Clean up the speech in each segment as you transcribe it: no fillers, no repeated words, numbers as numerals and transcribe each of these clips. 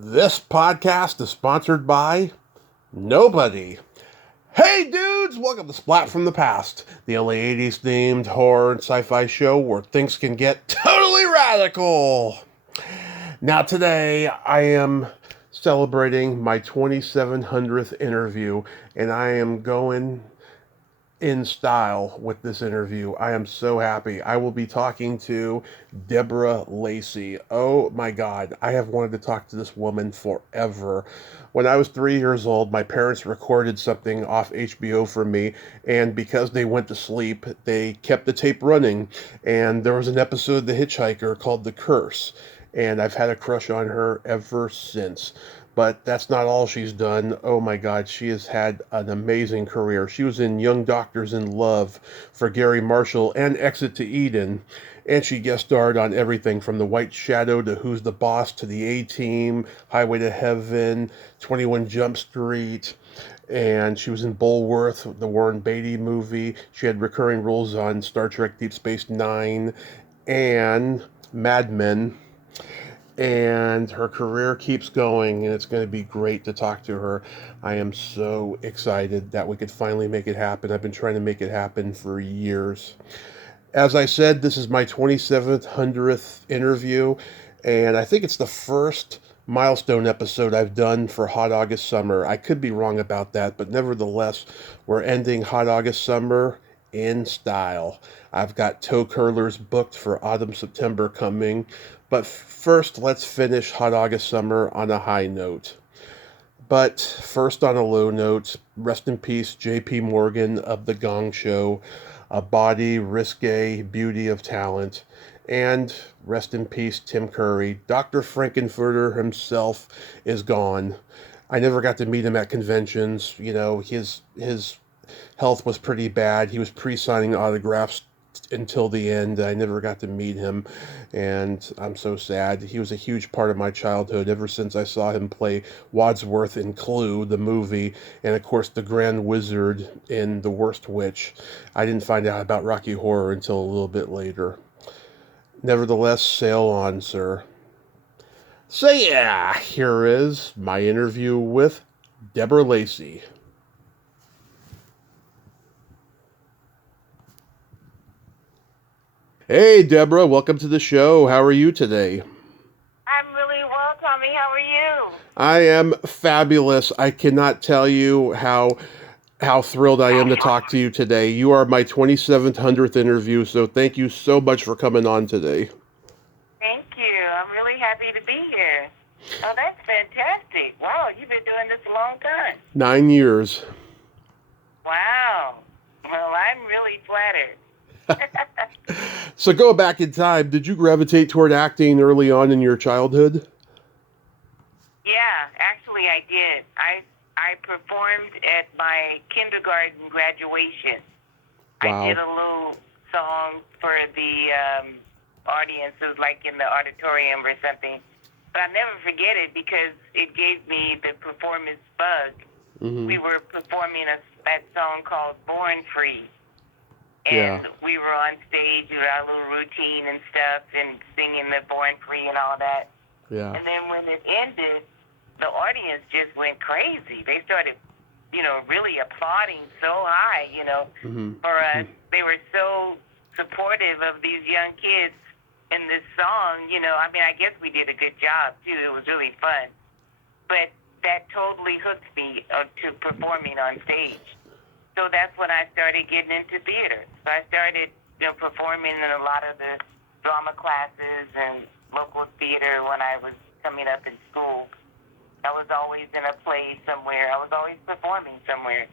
This podcast is sponsored by nobody. Hey dudes, welcome to Splat from the Past, the only 80s themed horror and sci-fi show where things can get totally radical. Now today I am celebrating my 2700th interview and I am going in style with this interview. I am so happy. I will be talking to Deborah Lacey. Oh my God, I have wanted to talk to this woman forever. When I was 3 years old, my parents recorded something off HBO for me, and because they went to sleep, they kept the tape running. And there was an episode of The Hitchhiker called The Curse, and I've had a crush on her ever since. But that's not all she's done. Oh my God, she has had an amazing career. She was in Young Doctors in Love for Gary Marshall and Exit to Eden. And she guest starred on everything from The White Shadow to Who's the Boss to The A-Team, Highway to Heaven, 21 Jump Street. And she was in Bulworth, the Warren Beatty movie. She had recurring roles on Star Trek Deep Space Nine and Mad Men, and her career keeps going, and it's going to be great to talk to her. I am so excited that we could finally make it happen. I've been trying to make it happen for years. As I said, this is my 2700th interview, and I think it's the first milestone episode I've done for Hot August Summer. I could be wrong about that, but nevertheless, we're ending Hot August Summer in style. I've got toe curlers booked for autumn September coming, but first let's finish Hot August Summer on a high note. But first on a low note, rest in peace JP Morgan of The Gong Show, a body, risque, beauty of talent. And rest in peace Tim Curry. Dr. Frankenfurter himself is gone. I never got to meet him at conventions. You know, his health was pretty bad. He was pre-signing autographs until the end. I never got to meet him, and I'm so sad. He was a huge part of my childhood ever since I saw him play Wadsworth in Clue, the movie, and of course the Grand Wizard in The Worst Witch. I didn't find out about Rocky Horror until a little bit later. Nevertheless, sail on, sir. So yeah, here is my interview with Deborah Lacey. Hey, Deborah, welcome to the show. How are you today? I'm really well, Tommy. How are you? I am fabulous. I cannot tell you how thrilled I am to talk to you today. You are my 2700th interview, so thank you so much for coming on today. Thank you. I'm really happy to be here. Oh, that's fantastic. Wow, you've been doing this a long time. 9 years. Wow. Well, I'm really flattered. So go back in time. Did you gravitate toward acting early on in your childhood? Yeah, actually I did. I performed at my kindergarten graduation. I Wow. did a little song for the audiences, like in the auditorium or something. But I'll never forget it because it gave me the performance bug. Mm-hmm. We were performing that song called Born Free. And Yeah. we were on stage with our little routine and stuff and singing the Born Free and all that. Yeah. And then when it ended, the audience just went crazy. They started, really applauding so high, Mm-hmm. for us. They were so supportive of these young kids in this song. I guess we did a good job, too. It was really fun. But that totally hooked me to performing on stage. So that's when I started getting into theater. So I started, performing in a lot of the drama classes and local theater when I was coming up in school. I was always in a play somewhere. I was always performing somewhere.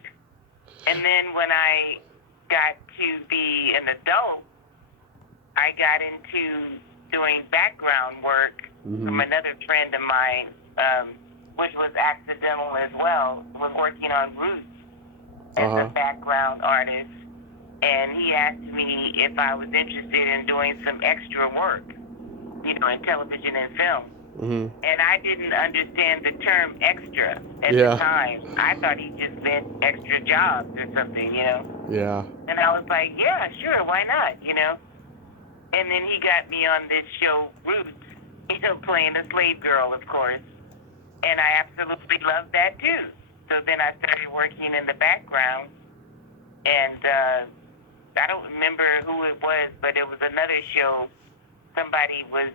And then when I got to be an adult, I got into doing background work from another friend of mine, which was accidental as well. Was working on Roots as a background artist, and he asked me if I was interested in doing some extra work, in television and film. Mm-hmm. And I didn't understand the term extra at Yeah. the time. I thought he just meant extra jobs or something, Yeah. And I was like, yeah, sure, why not, And then he got me on this show, Roots, playing a slave girl, of course. And I absolutely loved that too. So then I started working in the background, and I don't remember who it was, but it was another show. Somebody was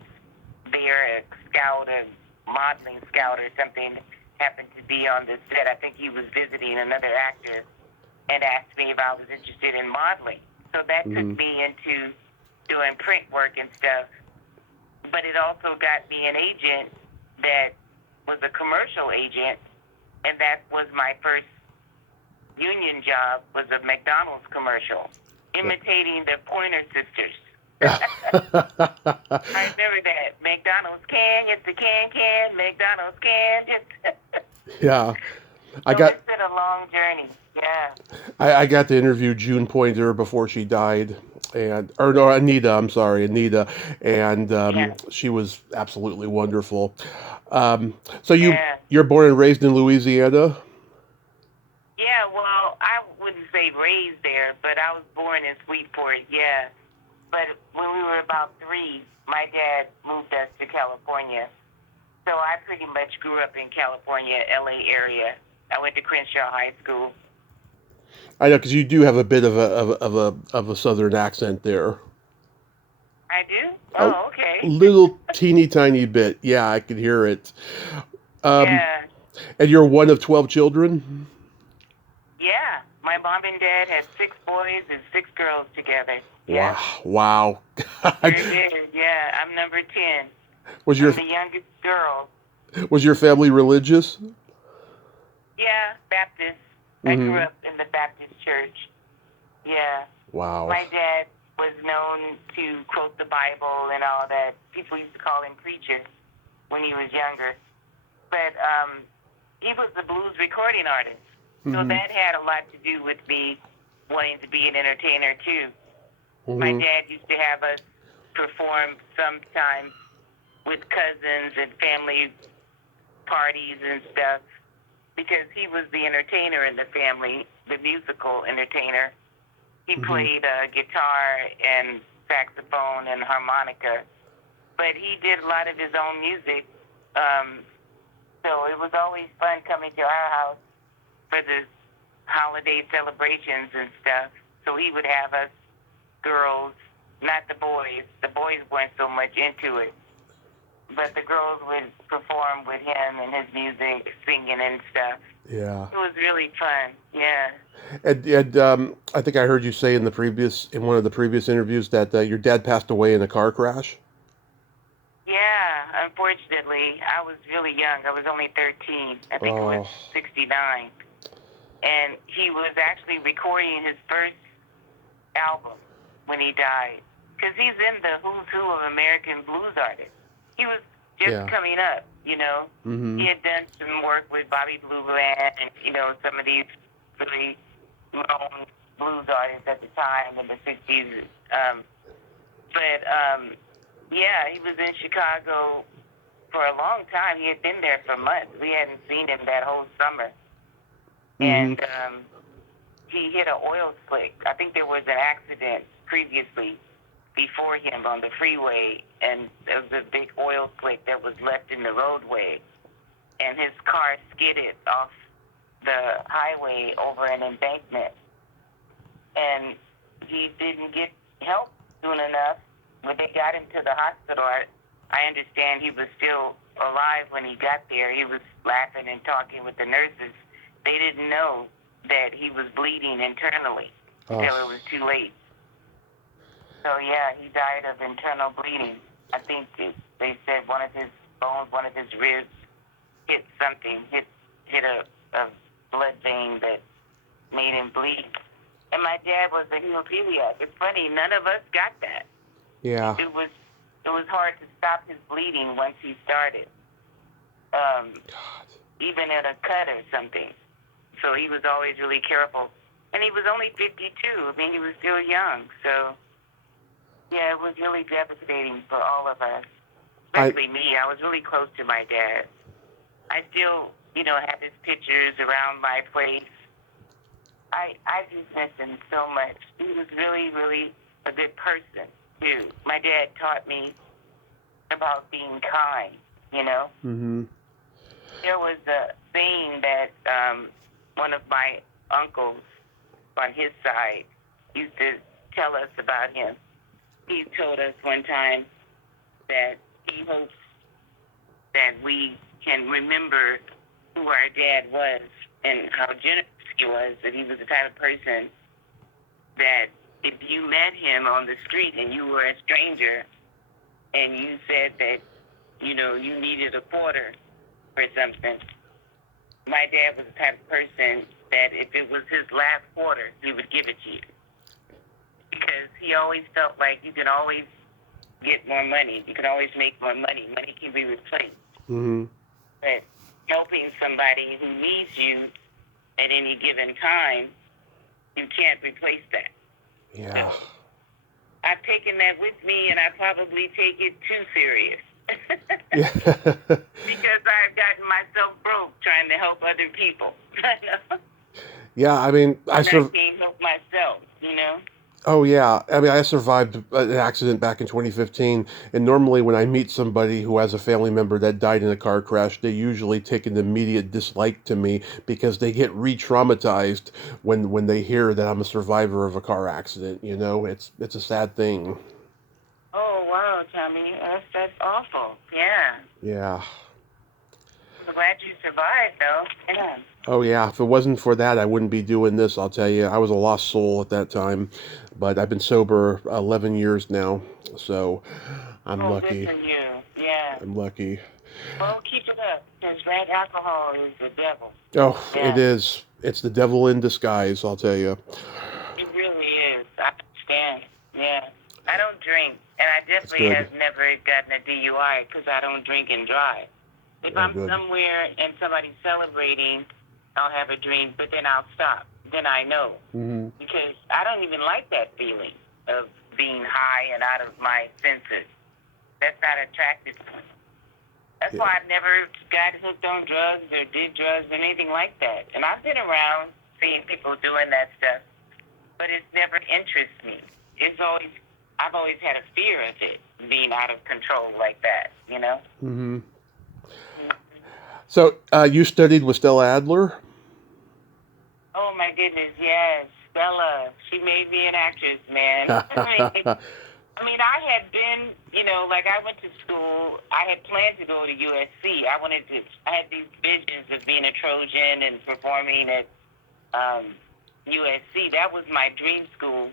there, a scout, a modeling scout or something, happened to be on the set. I think he was visiting another actor and asked me if I was interested in modeling. So that took me into doing print work and stuff. But it also got me an agent that was a commercial agent, and that was my first union job, was a McDonald's commercial, imitating the Pointer Sisters. I remember that. McDonald's can, it's a can, McDonald's can. Yeah. So it's been a long journey. Yeah. I got to interview June Pointer before she died, Anita. I'm sorry, Anita, and she was absolutely wonderful. So you're born and raised in Louisiana? Yeah. Well, I wouldn't say raised there, but I was born in Sweetport. Yeah. But when we were about 3, my dad moved us to California. So I pretty much grew up in California, LA area. I went to Crenshaw High School. I know, because you do have a bit of a southern accent there. I do? Oh, okay. A little teeny tiny bit. Yeah, I could hear it. Yeah. And you're one of 12 children? Yeah. My mom and dad had 6 boys and 6 girls together. Yeah. Wow. Yeah, I'm number 10. I'm the youngest girl. Was your family religious? Yeah, Baptist. I grew up in the Baptist church. Yeah. Wow. My dad was known to quote the Bible and all that. People used to call him preacher when he was younger. But he was a blues recording artist. So that had a lot to do with me wanting to be an entertainer too. My dad used to have us perform sometimes with cousins and family parties and stuff because he was the entertainer in the family, the musical entertainer. He played guitar and saxophone and harmonica, but he did a lot of his own music. So it was always fun coming to our house for the holiday celebrations and stuff. So he would have us girls, not the boys. The boys weren't so much into it. But the girls would perform with him and his music, singing and stuff. Yeah. It was really fun. Yeah. And I think I heard you say in one of the previous interviews that your dad passed away in a car crash. Yeah, unfortunately, I was really young. I was only 13. I think it was 69. And he was actually recording his first album when he died. Because he's in the who's who of American blues artists. He was just coming up, you know. He had done some work with Bobby Blue Bland and, you know, some of these really known blues artists at the time in the 60s. Yeah, he was in Chicago for a long time. He had been there for months. We hadn't seen him that whole summer. And he hit an oil slick. I think there was an accident previously before him on the freeway, and there was a big oil slick that was left in the roadway. And his car skidded off the highway over an embankment. And he didn't get help soon enough. When they got him to the hospital, I understand he was still alive when he got there. He was laughing and talking with the nurses. They didn't know that he was bleeding internally until it was too late. So, yeah, he died of internal bleeding. I think they said one of his bones, one of his ribs hit a blood vein that made him bleed. And my dad was a hemophiliac. It's funny, none of us got that. Yeah. It was hard to stop his bleeding once he started. Even at a cut or something. So he was always really careful. And he was only 52. I mean, he was still young. So, yeah, it was really devastating for all of us. Especially me. I was really close to my dad. I still, you know, have his pictures around my place. I just miss him so much. He was really, really a good person, too. My dad taught me about being kind, you know? There was a saying that one of my uncles on his side used to tell us about him. He told us one time that he hopes that we can remember who our dad was and how generous he was, that he was the type of person that if you met him on the street and you were a stranger and you said that, you know, you needed a quarter or something, my dad was the type of person that if it was his last quarter, he would give it to you. Because he always felt like you can always get more money. You can always make more money. Money can be replaced. Mm-hmm. But helping somebody who needs you at any given time, you can't replace that. Yeah. So I've taken that with me, and I probably take it too serious. Yeah. Because I've gotten myself broke trying to help other people. Yeah, I mean, I can't help myself, you know? Oh yeah, I mean, I survived an accident back in 2015, and normally when I meet somebody who has a family member that died in a car crash, they usually take an immediate dislike to me because they get re-traumatized when they hear that I'm a survivor of a car accident. You know, it's a sad thing. Oh wow, Tommy, that's awful. Yeah. Yeah. I'm glad you survived, though. Yeah. Oh yeah, if it wasn't for that, I wouldn't be doing this. I'll tell you, I was a lost soul at that time, but I've been sober 11 years now, so I'm Oh, good lucky. for you. Yeah. I'm lucky. Well, keep it up, because red alcohol is the devil. Oh, Yeah. it is. It's the devil in disguise, I'll tell you. It really is. I understand. Yeah. I don't drink, and I That's definitely good. have never gotten a DUI because I don't drink and drive. If Oh, I'm good. somewhere and somebody's celebrating, I'll have a drink, but then I'll stop. Then I know. Mm-hmm. Because I don't even like that feeling of being high and out of my senses. That's not attractive to me. That's why I never got hooked on drugs or did drugs or anything like that. And I've been around seeing people doing that stuff, but it's never interested me. I've always had a fear of it being out of control like that, you know? Mm-hmm. So, you studied with Stella Adler? Oh my goodness, yes. Stella, she made me an actress, man. I mean, I had been, you know, like I went to school. I had planned to go to USC. I had these visions of being a Trojan and performing at USC. That was my dream school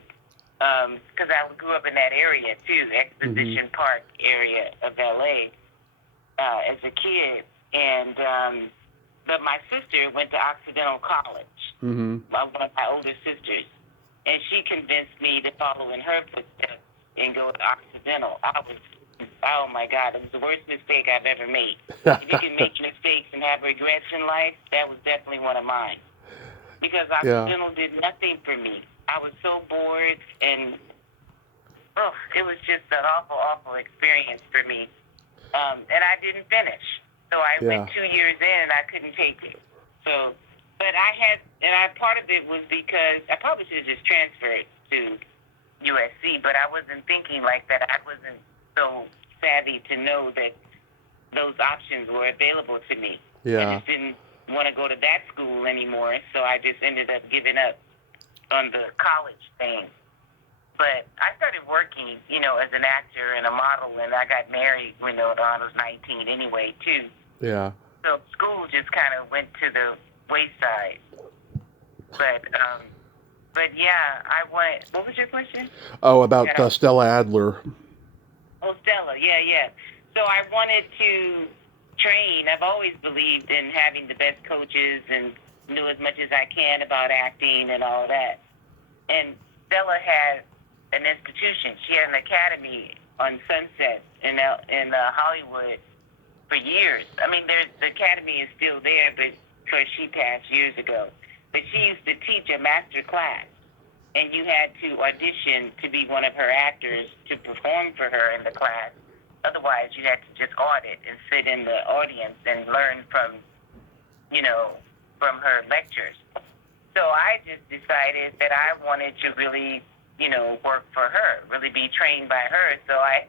because I grew up in that area too, Exposition Park area of LA as a kid. And but my sister went to Occidental College, one of my older sisters, and she convinced me to follow in her footsteps and go to Occidental. Oh my God, it was the worst mistake I've ever made. If you can make mistakes and have regrets in life, that was definitely one of mine. Because Occidental did nothing for me. I was so bored, and it was just an awful, awful experience for me. And I didn't finish. So I went 2 years in, and I couldn't take it. So, but part of it was because I probably should have just transferred to USC, but I wasn't thinking like that. I wasn't so savvy to know that those options were available to me. I just didn't want to go to that school anymore, so I just ended up giving up on the college thing. But I started working, you know, as an actor and a model, and I got married when I was 19 anyway, too. Yeah. So school just kind of went to the wayside. But yeah, I went. What was your question? Oh, about Stella Adler. Oh, Stella, yeah. So I wanted to train. I've always believed in having the best coaches and knew as much as I can about acting and all that. And Stella had an institution. She had an academy on Sunset in Hollywood for years. I mean, the academy is still there, but because she passed years ago. But she used to teach a master class, and you had to audition to be one of her actors to perform for her in the class. Otherwise, you had to just audit and sit in the audience and learn from her lectures. So I just decided that I wanted to really, work for her, really be trained by her. So I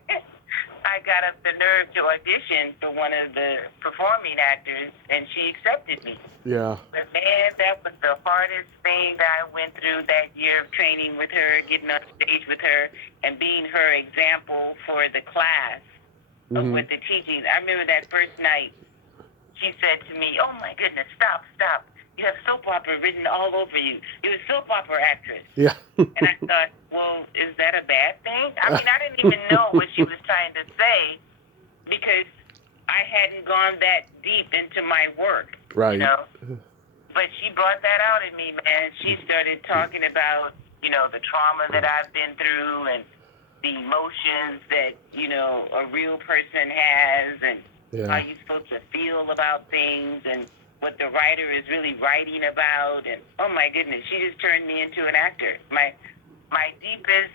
I got up the nerve to audition for one of the performing actors, and she accepted me. Yeah. But man, that was the hardest thing that I went through that year of training with her, getting on stage with her, and being her example for the class of what the teaching. I remember that first night, she said to me, "Oh my goodness, stop. You have soap opera written all over you. You're a soap opera actress." Yeah. And I thought, well, is that a bad thing? I mean, I didn't even know what she was trying to say because I hadn't gone that deep into my work, Right. you know. But she brought that out in me, man. She started talking about, you know, the trauma that I've been through and the emotions that, you know, a real person has and how you're supposed to feel about things and what the writer is really writing about. And, oh, my goodness, she just turned me into an actor. My deepest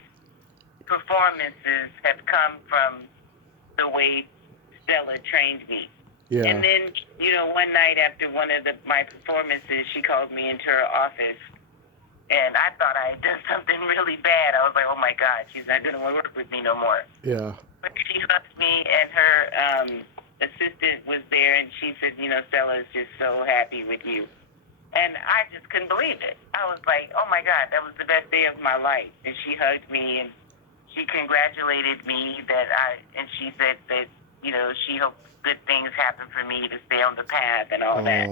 performances have come from the way Stella trained me. Yeah. And then, you know, one night after one of my performances, she called me into her office, and I thought I had done something really bad. I was like, oh, my God, she's not going to work with me no more. Yeah. But she hugged me, and her assistant was there, and she said, you know, Stella is just so happy with you. And I just couldn't believe it. I was like, oh, my God, that was the best day of my life. And she hugged me, and she congratulated me and she said that, you know, she hoped good things happen for me to stay on the path and all that.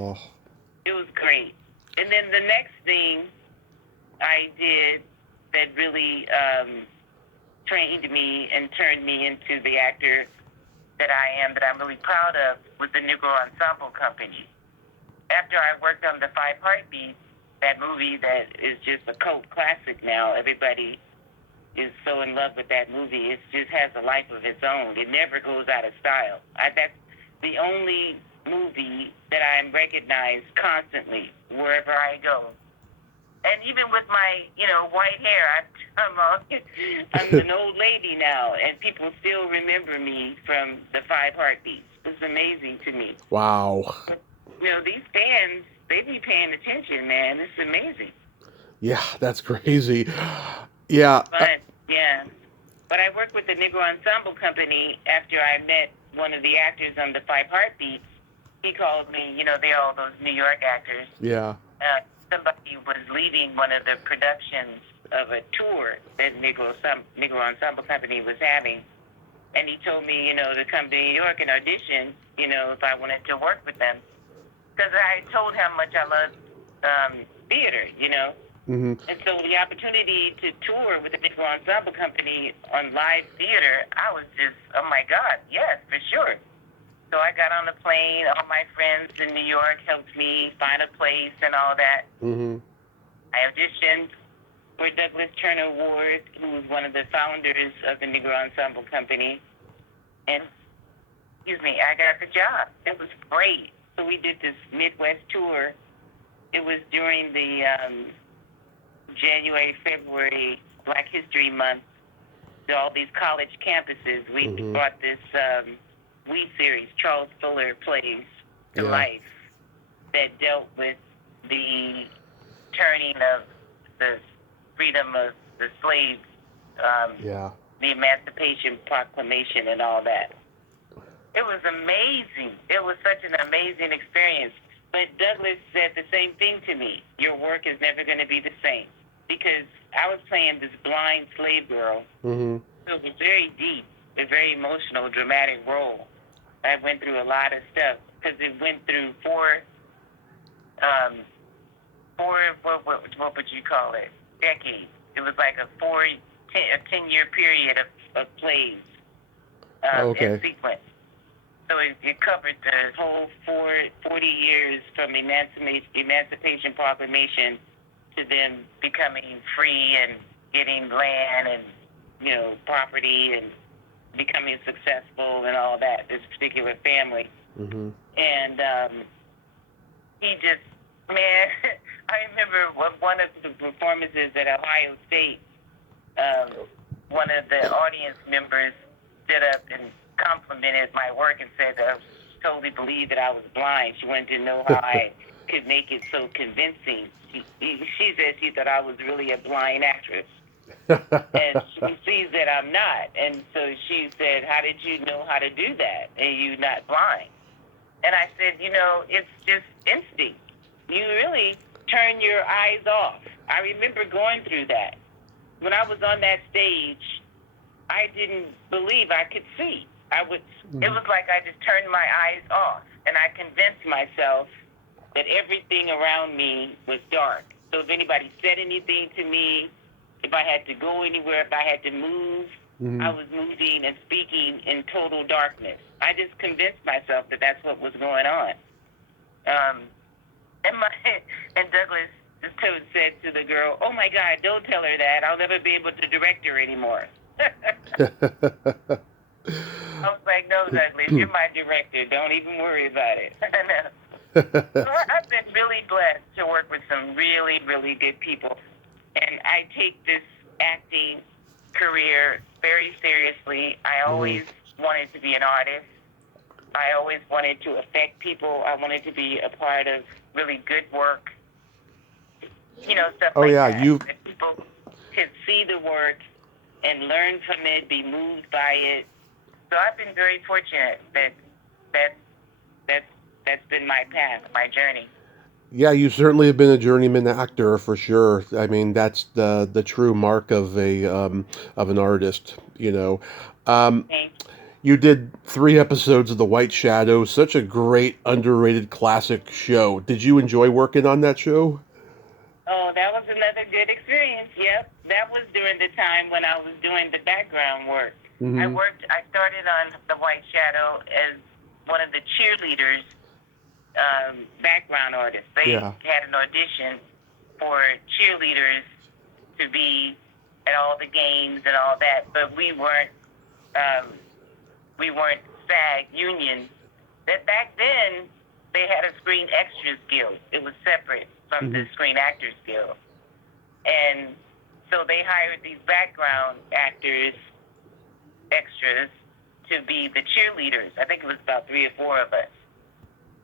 It was great. And then the next thing I did that really trained me and turned me into the actor that I am, that I'm really proud of, was the Negro Ensemble Company. After I worked on The Five Heartbeats, that movie that is just a cult classic now, everybody is so in love with that movie. It just has a life of its own. It never goes out of style. That's the only movie that I'm recognized constantly wherever I go. And even with my, you know, white hair, I'm an old lady now, and people still remember me from The Five Heartbeats. It's amazing to me. Wow. You know, these fans, they be paying attention, man. It's amazing. Yeah, that's crazy. Yeah. Fun, yeah. But I worked with the Negro Ensemble Company after I met one of the actors on The Five Heartbeats. He called me, you know, they're all those New York actors. Yeah. Somebody was leading one of the productions of a tour that Negro Ensemble Company was having. And he told me, you know, to come to New York and audition, you know, if I wanted to work with them. Because I told how much I loved theater, you know. And so the opportunity to tour with the Negro Ensemble Company on live theater, I was just, oh, my God, yes, for sure. So I got on the plane. All my friends in New York helped me find a place and all that. I auditioned for Douglas Turner Ward, who was one of the founders of the Negro Ensemble Company. And, I got the job. It was great. So we did this Midwest tour. It was during the January, February Black History Month to all these college campuses. We brought this series, Charles Fuller Plays, to life that dealt with the turning of the freedom of the slaves, the Emancipation Proclamation and all that. It was amazing. It was such an amazing experience. But Douglas said the same thing to me. Your work is never going to be the same. Because I was playing this blind slave girl. So it was very deep, a very emotional, dramatic role. I went through a lot of stuff because it went through four what would you call it? Decades. It was like a 10-year period of plays in sequence. So it covered the whole 40 years from Emancipation Proclamation to them becoming free and getting land and, you know, property and becoming successful and all that, this particular family. And he just, man, I remember one of the performances at Ohio State, one of the audience members stood up and complimented my work and said that I totally believed that I was blind. She wanted to know how I could make it so convincing. She said she thought I was really a blind actress. And she sees that I'm not. And so she said, how did you know how to do that? And you not blind? And I said, it's just instinct. You really turn your eyes off. I remember going through that. When I was on that stage, I didn't believe I could see. It was like I just turned my eyes off, and I convinced myself that everything around me was dark. So if anybody said anything to me, if I had to go anywhere, if I had to move, I was moving and speaking in total darkness. I just convinced myself that that's what was going on. And and Douglas just said to the girl, "Oh my God, don't tell her that. I'll never be able to direct her anymore." I was like, "No, Douglas, you're my director. Don't even worry about it." So I've been really blessed to work with some really, really good people. And I take this acting career very seriously. I always wanted to be an artist. I always wanted to affect people. I wanted to be a part of really good work, stuff like that. That people could see the work and learn from it, be moved by it. So I've been very fortunate that's been my path, my journey. Yeah, you certainly have been a journeyman actor for sure. I mean, that's the true mark of an artist. You did 3 episodes of The White Shadow, such a great underrated classic show. Did you enjoy working on that show? Oh, that was another good experience. Yep, that was during the time when I was doing the background work. I started on The White Shadow as one of the cheerleaders, background artists. They had an audition for cheerleaders to be at all the games and all that, but we weren't SAG union. That back then they had a Screen Extras Guild. It was separate from the Screen Actors Guild, and so they hired these background actors, extras, to be the cheerleaders. I think it was about 3 or 4 of us.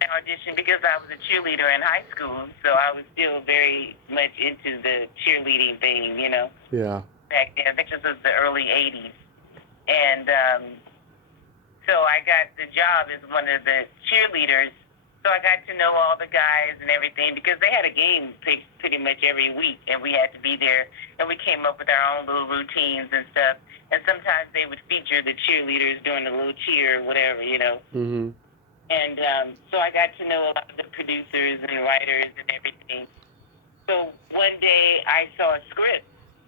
I auditioned because I was a cheerleader in high school, so I was still very much into the cheerleading thing, Yeah. Back then, I think this was the early 80s. And so I got the job as one of the cheerleaders. So I got to know all the guys and everything because they had a game pretty much every week, and we had to be there. And we came up with our own little routines and stuff. And sometimes they would feature the cheerleaders doing a little cheer or whatever, And so I got to know a lot of the producers and writers and everything. So one day I saw a script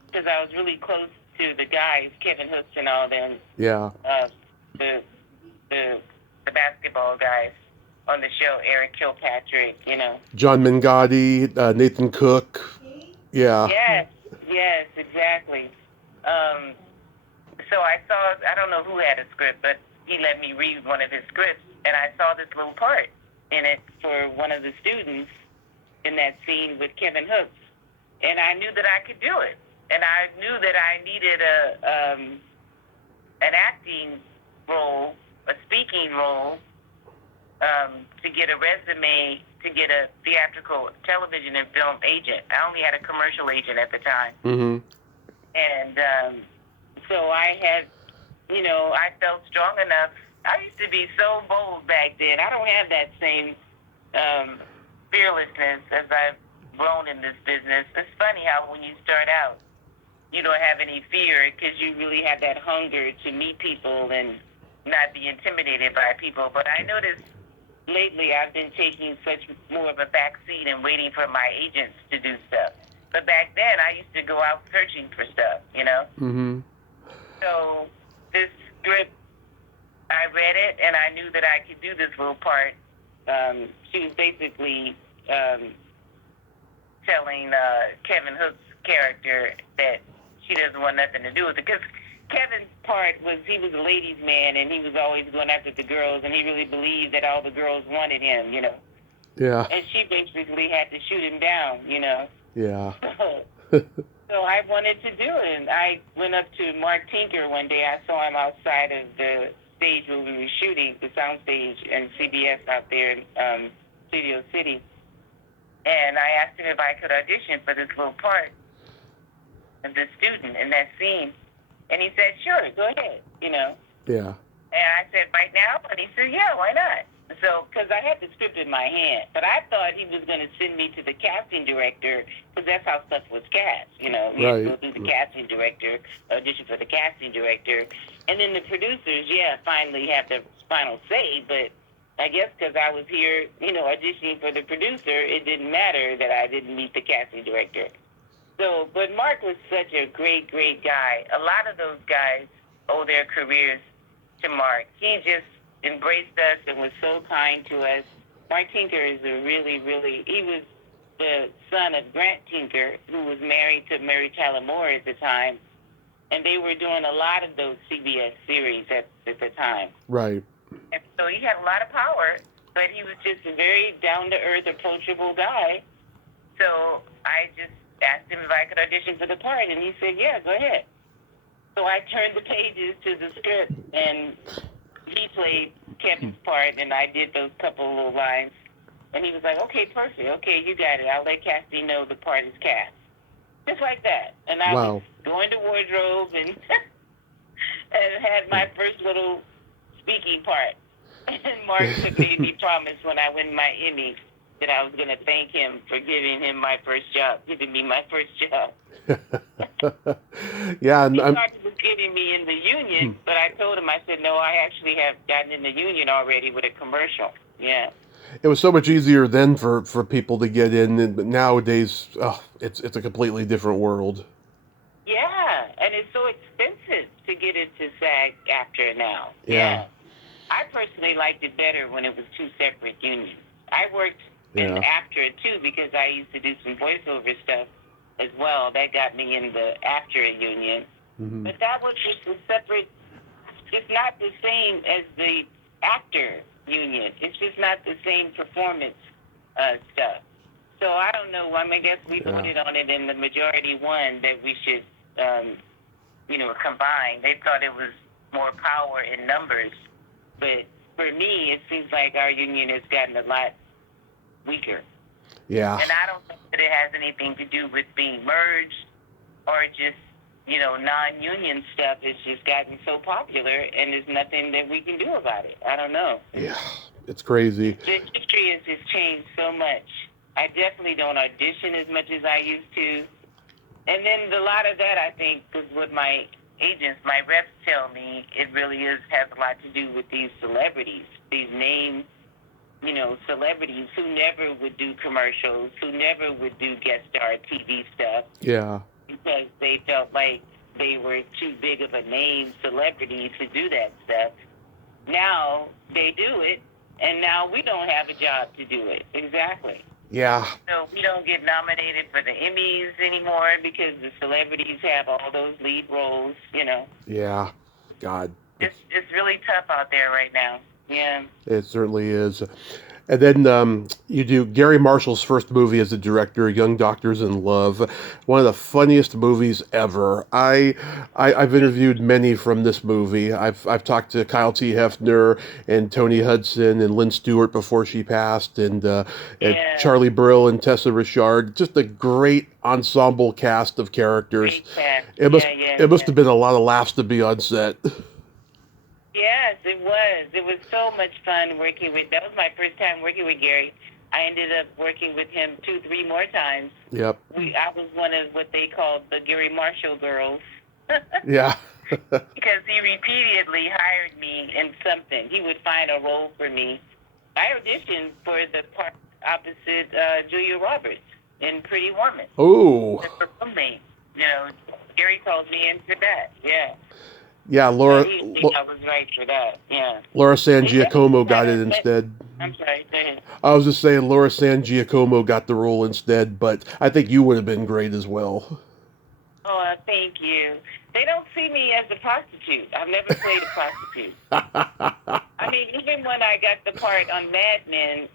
because I was really close to the guys, Kevin Hooks and all them. Yeah. The basketball guys on the show, Eric Kilpatrick, John Mingotti, Nathan Cook. Yeah. Yes, exactly. So I don't know who had a script, but he let me read one of his scripts, and I saw this little part in it for one of the students in that scene with Kevin Hooks. And I knew that I could do it. And I knew that I needed an acting role, a speaking role, to get a resume, to get a theatrical television and film agent. I only had a commercial agent at the time. And so I had, I felt strong enough. I used to be so bold back then. I don't have that same fearlessness as I've grown in this business. It's funny how when you start out, you don't have any fear because you really have that hunger to meet people and not be intimidated by people. But I noticed lately I've been taking such more of a back seat and waiting for my agents to do stuff. But back then I used to go out searching for stuff, So this script, I read it and I knew that I could do this little part. She was basically telling Kevin Hook's character that she doesn't want nothing to do with it. Because Kevin's part was he was a ladies' man and he was always going after the girls and he really believed that all the girls wanted him, Yeah. And she basically had to shoot him down, Yeah. So I wanted to do it. And I went up to Mark Tinker one day. I saw him outside of the stage where we were shooting, the sound stage and CBS out there in Studio City. And I asked him if I could audition for this little part. the student in that scene. And he said, sure, go ahead, Yeah. And I said, right now? And he said, yeah, why not? So, because I had the script in my hand, but I thought he was going to send me to the casting director, because that's how stuff was cast. You had to go through the casting director, audition for the casting director, and then the producers, finally have the final say. But I guess because I was here, auditioning for the producer, it didn't matter that I didn't meet the casting director. So, but Mark was such a great, great guy. A lot of those guys owe their careers to Mark. He just embraced us and was so kind to us. Mark Tinker is a really, really, he was the son of Grant Tinker, who was married to Mary Tyler Moore at the time. And they were doing a lot of those CBS series at the time. Right. And so he had a lot of power, but he was just a very down-to-earth, approachable guy. So I just asked him if I could audition for the part, and he said, yeah, go ahead. So I turned the pages to the script, and he played Kevin's part, and I did those couple of little lines. And he was like, okay, perfect. Okay, you got it. I'll let Cassidy know the part is cast. Just like that. And I was going to wardrobe and and had my first little speaking part. And Mark made me promise when I win my Emmy that I was going to thank him for giving me my first job. Yeah, and he thought he was getting me in the union, but I told him, I said, no, I actually have gotten in the union already with a commercial. Yeah. It was so much easier then for people to get in, but nowadays, it's a completely different world. Yeah, and it's so expensive to get into SAG-AFTRA now. Yeah. I personally liked it better when it was two separate unions. I worked in AFTRA too because I used to do some voiceover stuff as well. That got me in the AFTRA union. Mm-hmm. But that was just a separate, it's not the same as the actor union. It's just not the same performance stuff. So I don't know. I guess we voted on it and the majority won that we should, combine. They thought it was more power in numbers. But for me, it seems like our union has gotten a lot weaker. Yeah. And I don't think that it has anything to do with being merged or just, non-union stuff. It's just gotten so popular, and there's nothing that we can do about it. I don't know. Yeah, it's crazy. The industry has just changed so much. I definitely don't audition as much as I used to. And then a lot of that, I think, is what my agents, my reps tell me, it really has a lot to do with these celebrities, these names, celebrities who never would do commercials, who never would do guest star TV stuff. Yeah. Because they felt like they were too big of a name celebrity to do that stuff. Now they do it, and now we don't have a job to do it. Exactly. Yeah. So we don't get nominated for the Emmys anymore because the celebrities have all those lead roles, Yeah. God. It's really tough out there right now. Yeah. It certainly is. And then you do Gary Marshall's first movie as a director, Young Doctors in Love, one of the funniest movies ever. I've interviewed many from this movie. I've talked to Kyle T. Hefner and Tony Hudson and Lynn Stewart before she passed, and Charlie Brill and Tessa Richard. Just a great ensemble cast of characters. It must have been a lot of laughs to be on set. Yes, it was. It was so much fun working with. That was my first time working with Gary. I ended up working with him 2-3 more times. Yep. I was one of what they called the Gary Marshall girls. Yeah. Because he repeatedly hired me in something. He would find a role for me. I auditioned for the part opposite Julia Roberts in Pretty Woman. Oh. The roommate. Gary called me in for that. Yeah. Yeah, Laura. I was right for that. Yeah. Laura San Giacomo got it instead. I'm sorry. Go ahead. I was just saying Laura San Giacomo got the role instead, but I think you would have been great as well. Oh, thank you. They don't see me as a prostitute. I've never played a prostitute. Even when I got the part on Mad Men,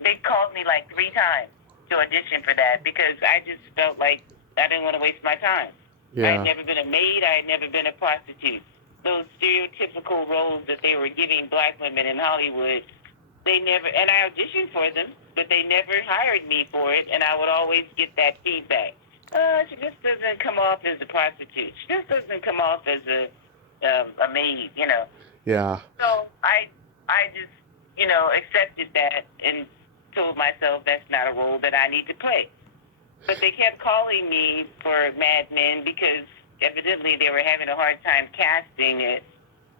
they called me like 3 times to audition for that because I just felt like I didn't want to waste my time. Yeah. I had never been a maid. I had never been a prostitute. Those stereotypical roles that they were giving black women in Hollywood, and I auditioned for them, but they never hired me for it, and I would always get that feedback. She just doesn't come off as a prostitute. She just doesn't come off as a maid, you know. Yeah. So I just, you know, accepted that and told myself that's not a role that I need to play. But they kept calling me for Mad Men because evidently they were having a hard time casting it,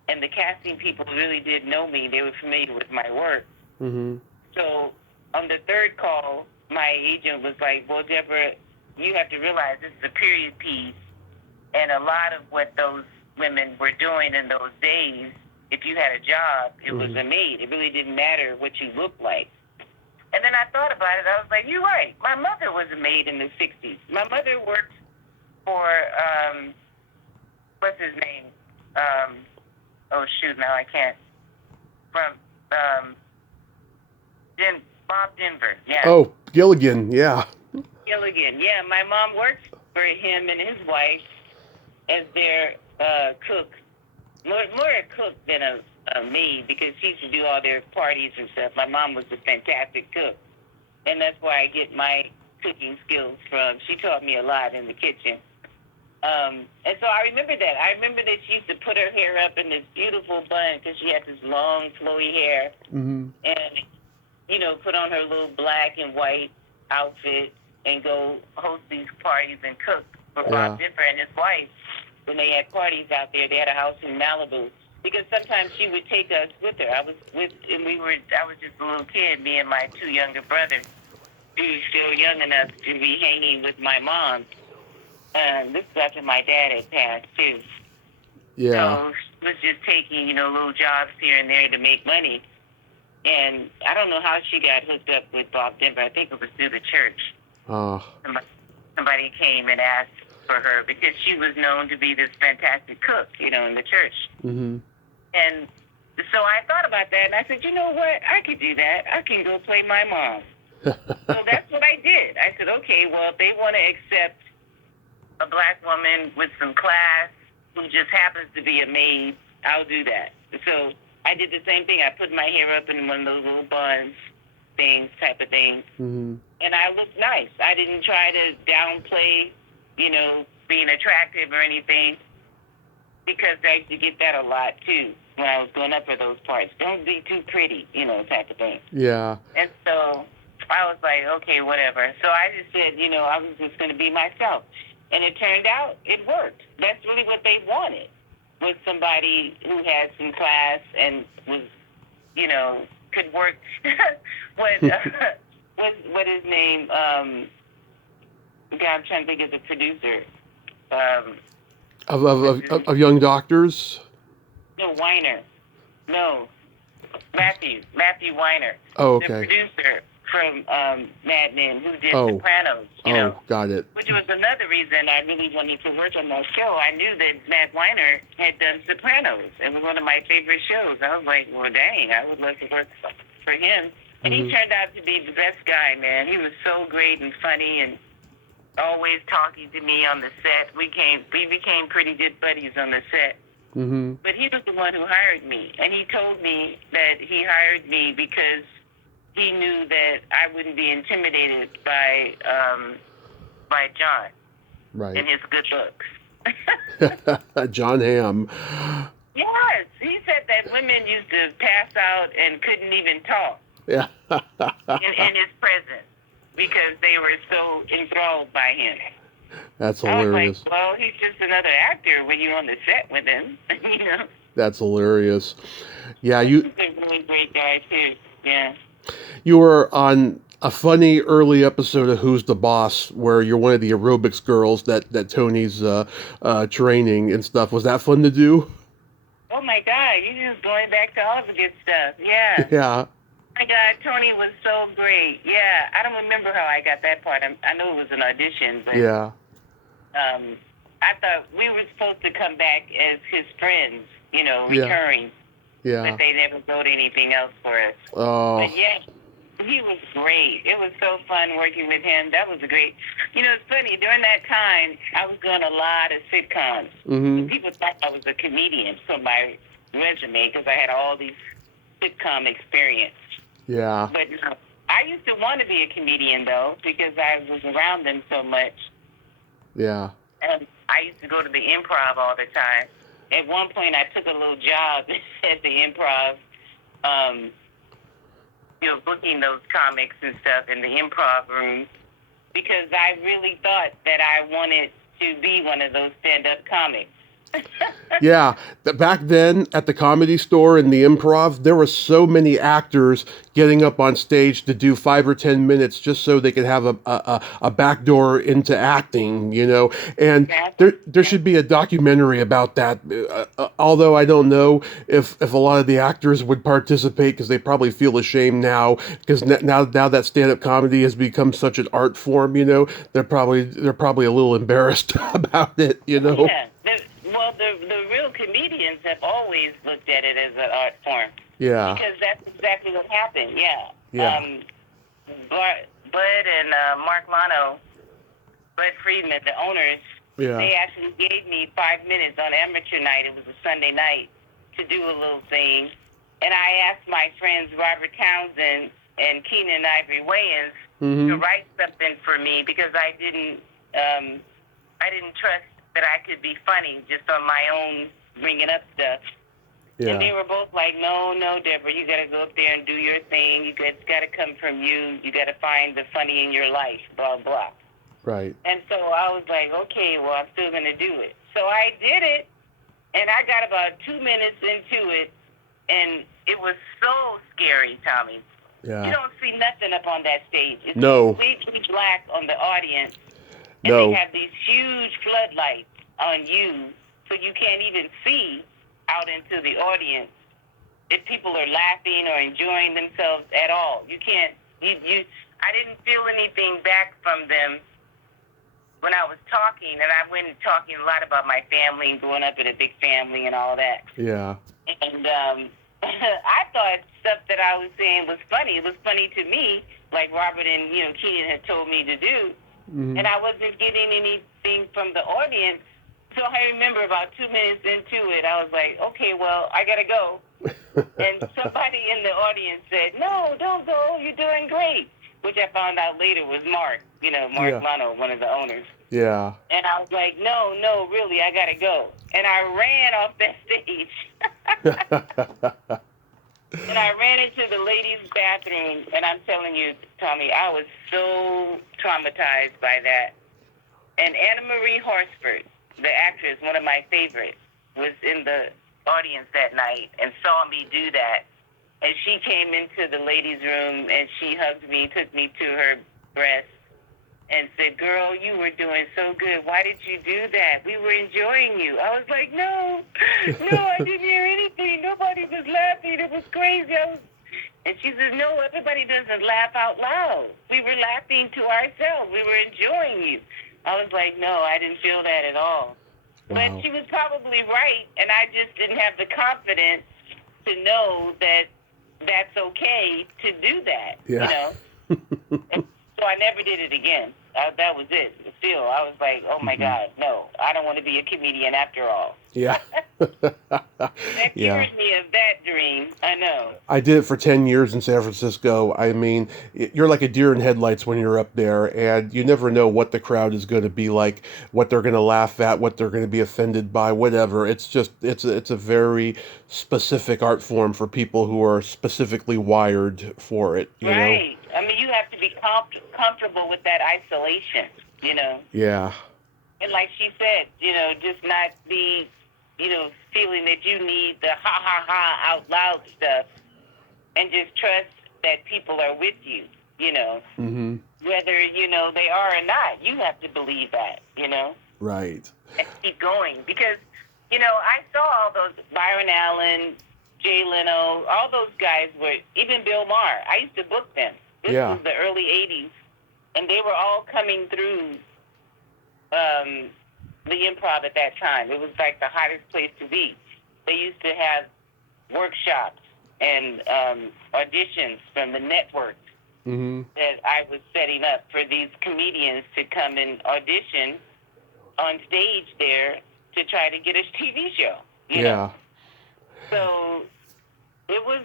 and the casting people really did know me. They were familiar with my work. Mm-hmm. So on the third call, my agent was like, well, Deborah, you have to realize this is a period piece, and a lot of what those women were doing in those days, if you had a job, it was a maid. It really didn't matter what you looked like. And then I thought about it. I was like, you're right. My mother was a maid in the 60s. My mother worked for, what's his name? Oh, shoot, now I can't. From Bob Denver, yeah. Oh, Gilligan, yeah. Gilligan, yeah. My mom worked for him and his wife as their cook. More a cook than a maid, because she used to do all their parties and stuff. My mom was a fantastic cook, and that's where I get my cooking skills from. She taught me a lot in the kitchen. And so I remember that. I remember that she used to put her hair up in this beautiful bun because she had this long, flowy hair, and, you know, put on her little black and white outfit and go host these parties and cook for Bob Denver and his wife. When they had parties out there, they had a house in Malibu. Because sometimes she would take us with her. I was just a little kid, me and my two younger brothers, who were still young enough to be hanging with my mom. This was after my dad had passed, too. Yeah. So she was just taking, you know, little jobs here and there to make money. And I don't know how she got hooked up with Bob Denver. I think it was through the church. Somebody came and asked for her because she was known to be this fantastic cook, you know, in the church. And so I thought about that, and I said, you know what? I could do that. I can go play my mom. So that's what I did. I said, okay, well, if they want to accept a black woman with some class who just happens to be a maid, I'll do that. So I did the same thing. I put my hair up in one of those little buns type of things. And I looked nice. I didn't try to downplay, you know, being attractive or anything, because I used to get that a lot, too, when I was going up for those parts. Don't be too pretty, you know, type of thing. Yeah. And so I was like, okay, whatever. So I just said, you know, I was just going to be myself. And it turned out it worked. That's really what they wanted, was somebody who had some class and was, you know, could work. What his name? God, I'm trying to think of the producer. Of Young Doctors? No, Weiner. No, Matthew Weiner. Oh, okay. The producer from Mad Men, who did Oh. Sopranos. You know, got it. which was another reason I really wanted to work on that show. I knew that Matt Weiner had done Sopranos. It was one of my favorite shows. I was like, well, dang, I would love to work for him. And he turned out to be the best guy, man. He was so great and funny and always talking to me on the set. We became pretty good buddies on the set. But he was the one who hired me. And he told me that he hired me because he knew that I wouldn't be intimidated by John and his good looks. John Hamm. Yes, he said that women used to pass out and couldn't even talk Yeah. in his presence because they were so enthralled by him. That's hilarious. I was like, well, he's just another actor when you're on the set with him, you know. That's hilarious. Yeah, He's a really great guy too. Yeah. You were on a funny early episode of Who's the Boss, where you're one of the aerobics girls that Tony's training and stuff. Was that fun to do? Oh my God, you're just going back to all the good stuff. Yeah. Yeah. Oh my God, Tony was so great. Yeah, I don't remember how I got that part. I know it was an audition, but yeah. I thought we were supposed to come back as his friends, you know, recurring. Yeah. But they never wrote anything else for us. Oh. But yeah, he was great. It was so fun working with him. That was a great. You know, it's funny. During that time, I was doing a lot of sitcoms. People thought I was a comedian from my resume because I had all these sitcom experience. Yeah. But I used to want to be a comedian, though, because I was around them so much. Yeah. And I used to go to the Improv all the time. At one point, I took a little job at the Improv, um, booking those comics and stuff in the Improv room because I really thought that I wanted to be one of those stand-up comics. Yeah, back then at the Comedy Store in the Improv, there were so many actors getting up on stage to do 5 or 10 minutes just so they could have a back door into acting, And there should be a documentary about that. Although I don't know if a lot of the actors would participate because they probably feel ashamed now because now that stand-up comedy has become such an art form, they're probably a little embarrassed about it, Yeah. Well, the real comedians have always looked at it as an art form. Yeah. Because that's exactly what happened, yeah. Yeah. Bud and Mark Lano, Bud Friedman, the owners, they actually gave me 5 minutes on amateur night. It was a Sunday night to do a little thing. And I asked my friends Robert Townsend and Keenan Ivory Wayans to write something for me because I didn't trust that I could be funny just on my own bringing up stuff. Yeah. And they were both like, no, Deborah, you got to go up there and do your thing. It's got to come from you. You got to find the funny in your life, blah, blah. Right. And so I was like, okay, well, I'm still going to do it. So I did it, and I got about 2 minutes into it, and it was so scary, Tommy. Yeah. You don't see nothing up on that stage. It's completely black on the audience. And they have these huge floodlights on you, so you can't even see out into the audience if people are laughing or enjoying themselves at all. You can't. I didn't feel anything back from them when I was talking, and I went talking a lot about my family and growing up in a big family and all that. Yeah. And I thought stuff that I was saying was funny. It was funny to me, like Robert and Keenan had told me to do. Mm-hmm. And I wasn't getting anything from the audience. So I remember about 2 minutes into it, I was like, okay, well, I got to go. And somebody in the audience said, no, don't go. You're doing great. Which I found out later was Mark, Mark Lano, one of the owners. Yeah. And I was like, no, really, I got to go. And I ran off that stage. And I ran into the ladies' bathroom, and I'm telling you, Tommy, I was so traumatized by that. And Anna Marie Horsford, the actress, one of my favorites, was in the audience that night and saw me do that. And she came into the ladies' room, and she hugged me, took me to her breast, and said, girl, you were doing so good. Why did you do that? We were enjoying you. I was like, no, I didn't hear anything. Nobody was laughing. It was crazy. And she says, no, everybody doesn't laugh out loud. We were laughing to ourselves. We were enjoying you. I was like, no, I didn't feel that at all. Wow. But she was probably right, and I just didn't have the confidence to know that that's okay to do that, So I never did it again. That was it. Still, I was like, oh, my God, no. I don't want to be a comedian after all. Yeah. That cured me of that dream. I know. I did it for 10 years in San Francisco. I mean, you're like a deer in headlights when you're up there, and you never know what the crowd is going to be like, what they're going to laugh at, what they're going to be offended by, whatever. It's just, it's a very specific art form for people who are specifically wired for it, you know? I mean, you have to be comfortable with that isolation, Yeah. And like she said, just not be, feeling that you need the ha out loud stuff, and just trust that people are with you, Mm-hmm. Whether, they are or not. You have to believe that, Right. And keep going. Because, I saw all those Byron Allen, Jay Leno, all those guys were, even Bill Maher. I used to book them. This was the early 80s, and they were all coming through the Improv at that time. It was like the hottest place to be. They used to have workshops and auditions from the network that I was setting up for these comedians to come and audition on stage there to try to get a TV show. You know? So it was,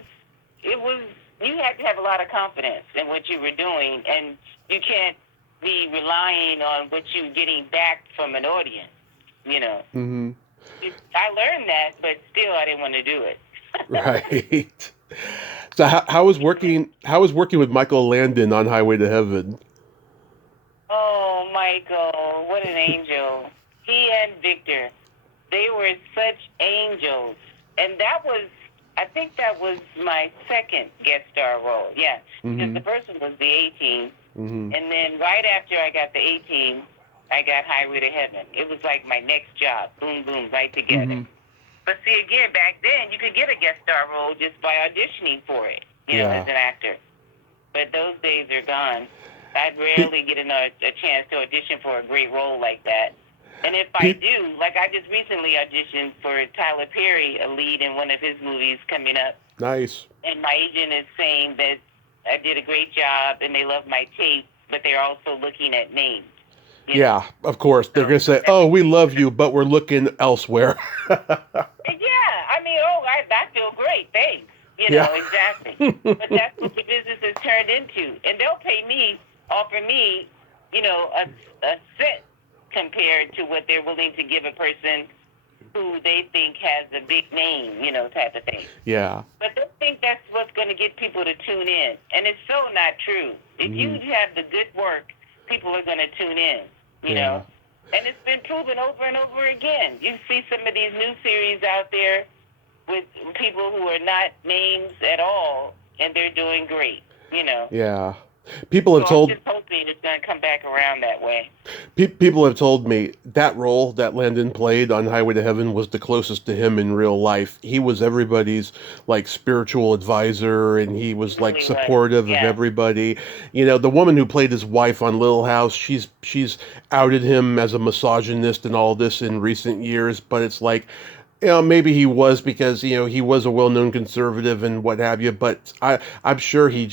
you had to have a lot of confidence in what you were doing, and you can't be relying on what you're getting back from an audience, you know. Mm-hmm. I learned that, but still I didn't want to do it. Right. So how was working with Michael Landon on Highway to Heaven? Oh, Michael, what an angel. He and Victor, they were such angels. And I think that was my second guest star role. Yeah, because the first one was the 18. Mm-hmm. And then right after I got the 18, I got Highway to Heaven. It was like my next job. Boom, boom, right together. Mm-hmm. But see, again, back then, you could get a guest star role just by auditioning for it, you know, Yeah. as an actor. But those days are gone. I Pe- rarely get a chance to audition for a great role like that. And if I pe- do, like I just recently auditioned for Tyler Perry, a lead in one of his movies coming up. Nice. And my agent is saying that I did a great job and they love my tape, but they're also looking at names. You know? Yeah, of course. They're So going to say, that oh, was- we love you, but we're looking elsewhere. Yeah, I mean, I feel great, thanks. You know, Yeah. exactly. But that's what the business has turned into. And they'll offer me, you know, a set compared to what they're willing to give a person who they think has a big name, you know, type of thing. Yeah. But they think that's what's going to get people to tune in. And it's so not true. If you have the good work, people are going to tune in, you know. And it's been proven over and over again. You see some of these new series out there with people who are not names at all, and they're doing great, you know. Yeah. People have So told I'm just hoping it's going to come back around that way. people have told me that role that Landon played on Highway to Heaven was the closest to him in real life. He was everybody's like spiritual advisor, and he was like Really was. supportive of Yeah. everybody. You know, the woman who played his wife on Little House, she's outed him as a misogynist and all this in recent years, but it's like, you know, maybe he was because, you know, he was a well-known conservative and what have you, but I'm sure he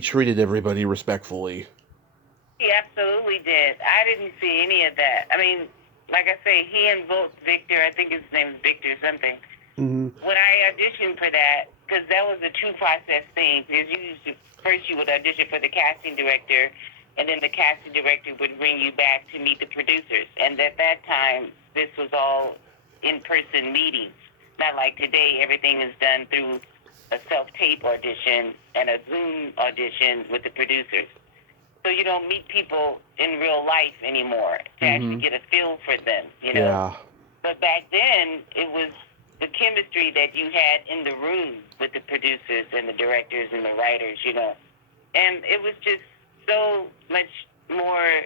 treated everybody respectfully. He absolutely did. I didn't see any of that. I mean, like I say, he invoked Victor. I think his name is Victor something. Mm-hmm. When I auditioned for that, because that was a two-process thing, because first you would audition for the casting director, and then the casting director would bring you back to meet the producers. And at that time, this was all in-person meetings. Not like today, everything is done through a self-tape audition and a Zoom audition with the producers. So you don't meet people in real life anymore to actually get a feel for them, you know. Yeah. But back then, it was the chemistry that you had in the room with the producers and the directors and the writers, you know. And it was just so much more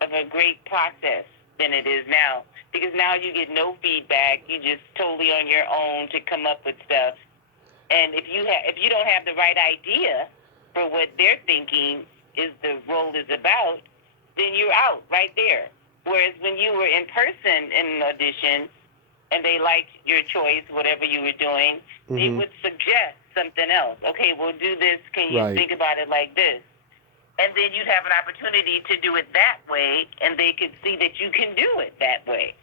of a great process than it is now. Because now you get no feedback. You're just totally on your own to come up with stuff. And if you don't have the right idea for what they're thinking the role is about, then you're out right there. Whereas when you were in person in an audition and they liked your choice, whatever you were doing, they would suggest something else. Okay, we'll do this. Can you think about it like this? And then you'd have an opportunity to do it that way, and they could see that you can do it that way.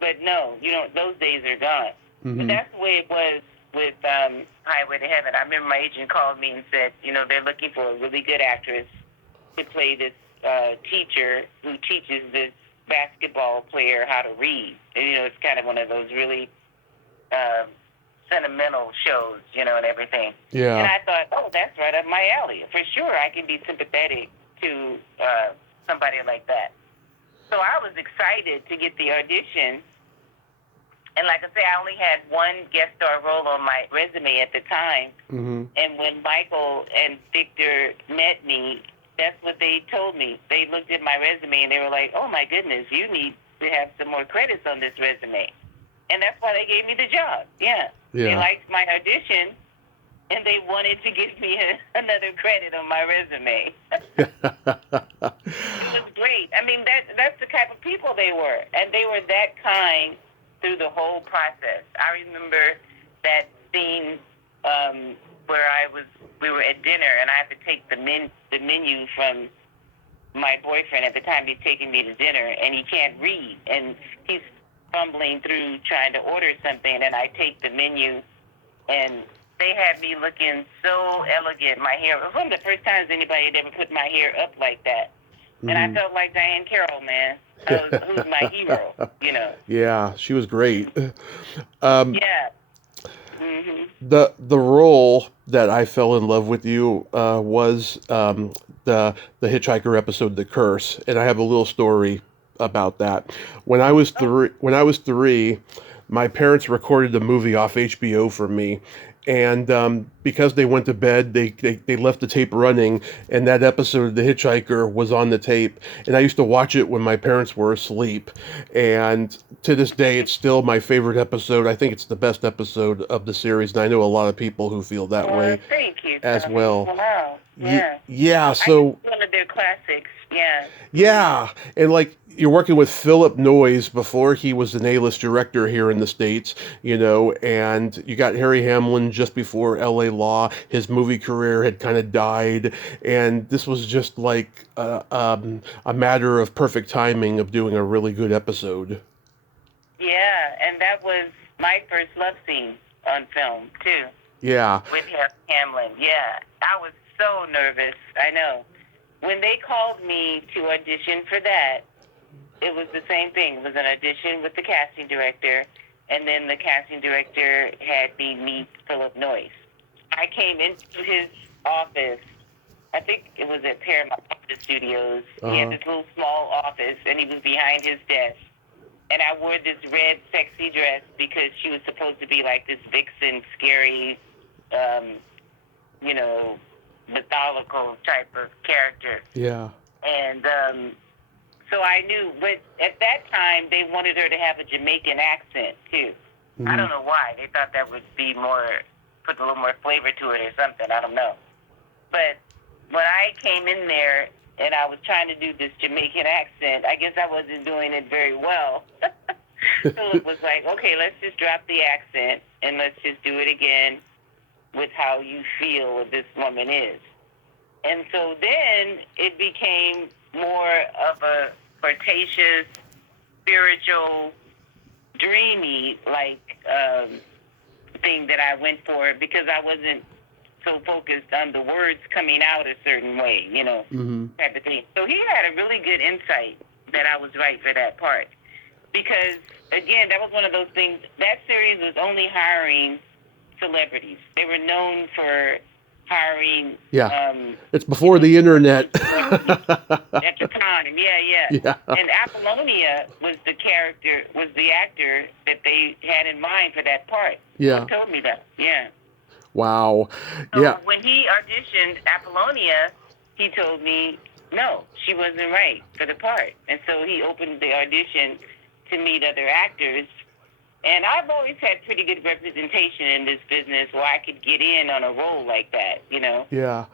But no, you don't. Those days are gone. But that's the way it was with Highway to Heaven. I remember my agent called me and said, you know, they're looking for a really good actress to play this teacher who teaches this basketball player how to read. And, you know, it's kind of one of those really sentimental shows, you know, and everything. Yeah. And I thought, oh, that's right up my alley. For sure, I can be sympathetic to somebody like that. So I was excited to get the audition. And like I say, I only had one guest star role on my resume at the time. And when Michael and Victor met me, that's what they told me. They looked at my resume and they were like, oh, my goodness, you need to have some more credits on this resume. And that's why they gave me the job. Yeah. They liked my audition, and they wanted to give me another credit on my resume. It was great. I mean, that's the type of people they were. And they were that kind through the whole process. I remember that scene where we were at dinner, and I had to take the menu from my boyfriend at the time. He's taking me to dinner, and he can't read, and he's fumbling through trying to order something, and I take the menu, and they had me looking so elegant. My hair, it was one of the first times anybody had ever put my hair up like that. And I felt like Diane Carroll, man. Who's my hero, Yeah, she was great. Um, Yeah. Mhm. the role that I fell in love with you was the Hitchhiker episode, The Curse, and I have a little story about that. Oh, When I was three, my parents recorded the movie off HBO for me. And because they went to bed, they left the tape running, and that episode of The Hitchhiker was on the tape. And I used to watch it when my parents were asleep. And to this day, it's still my favorite episode. I think it's the best episode of the series, and I know a lot of people who feel that well, way thank you, as Tommy. well. Wow. Yeah. Yeah, I think so it's one of their classics. Yeah. yeah, and like you're working with Philip Noyes before he was an A-list director here in the States, and you got Harry Hamlin just before L.A. Law. His movie career had kind of died, and this was just like a matter of perfect timing of doing a really good episode. Yeah, and that was my first love scene on film, too, Yeah. with Hamlin. Yeah. I was so nervous. I know. When they called me to audition for that, it was the same thing. It was an audition with the casting director, and then the casting director had me meet Philip Noyce. I came into his office. I think it was at Paramount Studios. He had Uh-huh. this little small office, and he was behind his desk. And I wore this red sexy dress because she was supposed to be like this vixen, scary, um, you know, mythological type of character. Yeah. And so I knew, but at that time they wanted her to have a Jamaican accent too. I Hmm. don't know why. They thought that would be put a little more flavor to it or something. I don't know. But when I came in there and I was trying to do this Jamaican accent, I guess I wasn't doing it very well. Philip was like, okay, let's just drop the accent and let's just do it again with how you feel this woman is. And so then it became more of a flirtatious, spiritual, dreamy thing that I went for because I wasn't so focused on the words coming out a certain way, Hmm. type of thing. So he had a really good insight that I was right for that part. Because, again, that was one of those things. That series was only hiring celebrities. They were known for hiring Yeah. It's before the internet. at the time. Yeah. Yeah. And Apollonia was the actor that they had in mind for that part. Yeah. He told me that. Yeah. Wow. So Yeah. when he auditioned Apollonia, he told me, no, she wasn't right for the part. And so he opened the audition to meet other actors. And I've always had pretty good representation in this business where I could get in on a role like that, Yeah.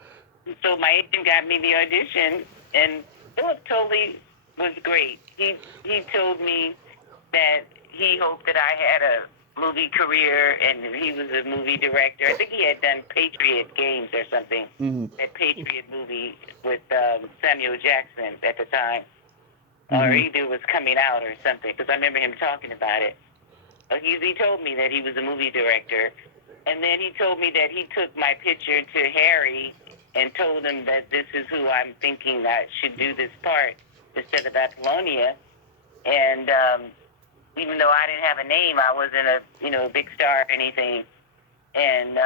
So my agent got me the audition, and Philip totally was great. He told me that he hoped that I had a movie career, and he was a movie director. I think he had done Patriot Games or something, Hmm. that Patriot movie with Samuel Jackson at the time, or Hmm. either it was coming out or something, because I remember him talking about it. He told me that he was a movie director, and then he told me that he took my picture to Harry and told him that this is who I'm thinking I should do this part instead of Apollonia. And even though I didn't have a name, I wasn't a big star or anything. And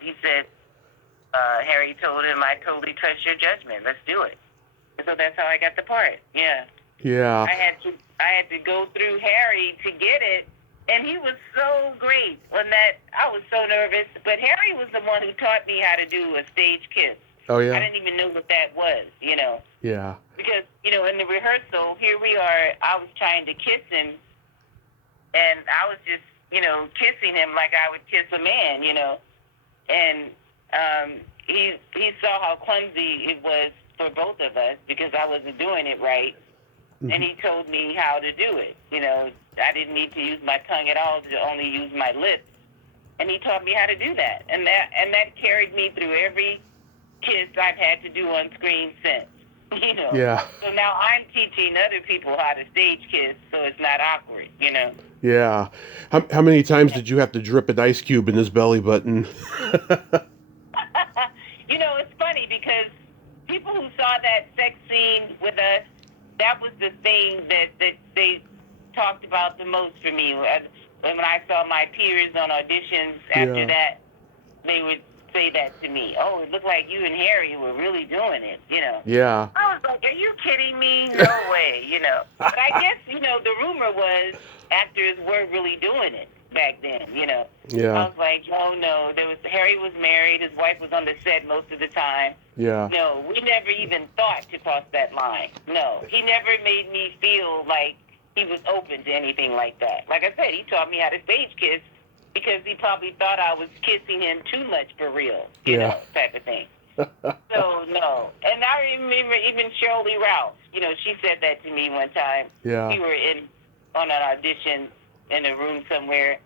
he said, Harry told him, I totally trust your judgment. Let's do it. And so that's how I got the part. Yeah. Yeah. I had to go through Harry to get it, and he was so great on that. I was so nervous, but Harry was the one who taught me how to do a stage kiss. Oh I yeah. didn't even know what that was, Yeah. because in the rehearsal, here we are. I was trying to kiss him, and I was just kissing him like I would kiss a man, and he saw how clumsy it was for both of us because I wasn't doing it right. And he told me how to do it. I didn't need to use my tongue at all, to only use my lips. And he taught me how to do that. And that carried me through every kiss I've had to do on screen since. Yeah. So now I'm teaching other people how to stage kiss so it's not awkward, Yeah. How many times did you have to drip an ice cube in his belly button? It's funny because people who saw that sex scene with us, that was the thing that they talked about the most for me. When I saw my peers on auditions after that, they would say that to me. Oh, it looked like you and Harry were really doing it, you know. Yeah. I was like, are you kidding me? No way, you know. But I guess, you know, the rumor was actors were really doing it back then, you know. Yeah. I was like, oh, no. Harry was married. His wife was on the set most of the time. Yeah. No, we never even thought to cross that line. No, he never made me feel like he was open to anything like that. Like I said, he taught me how to stage kiss because he probably thought I was kissing him too much for real, you know, type of thing. So, no. And I remember even Shirley Ralph, you know, she said that to me one time. Yeah. We were on an audition in a room somewhere,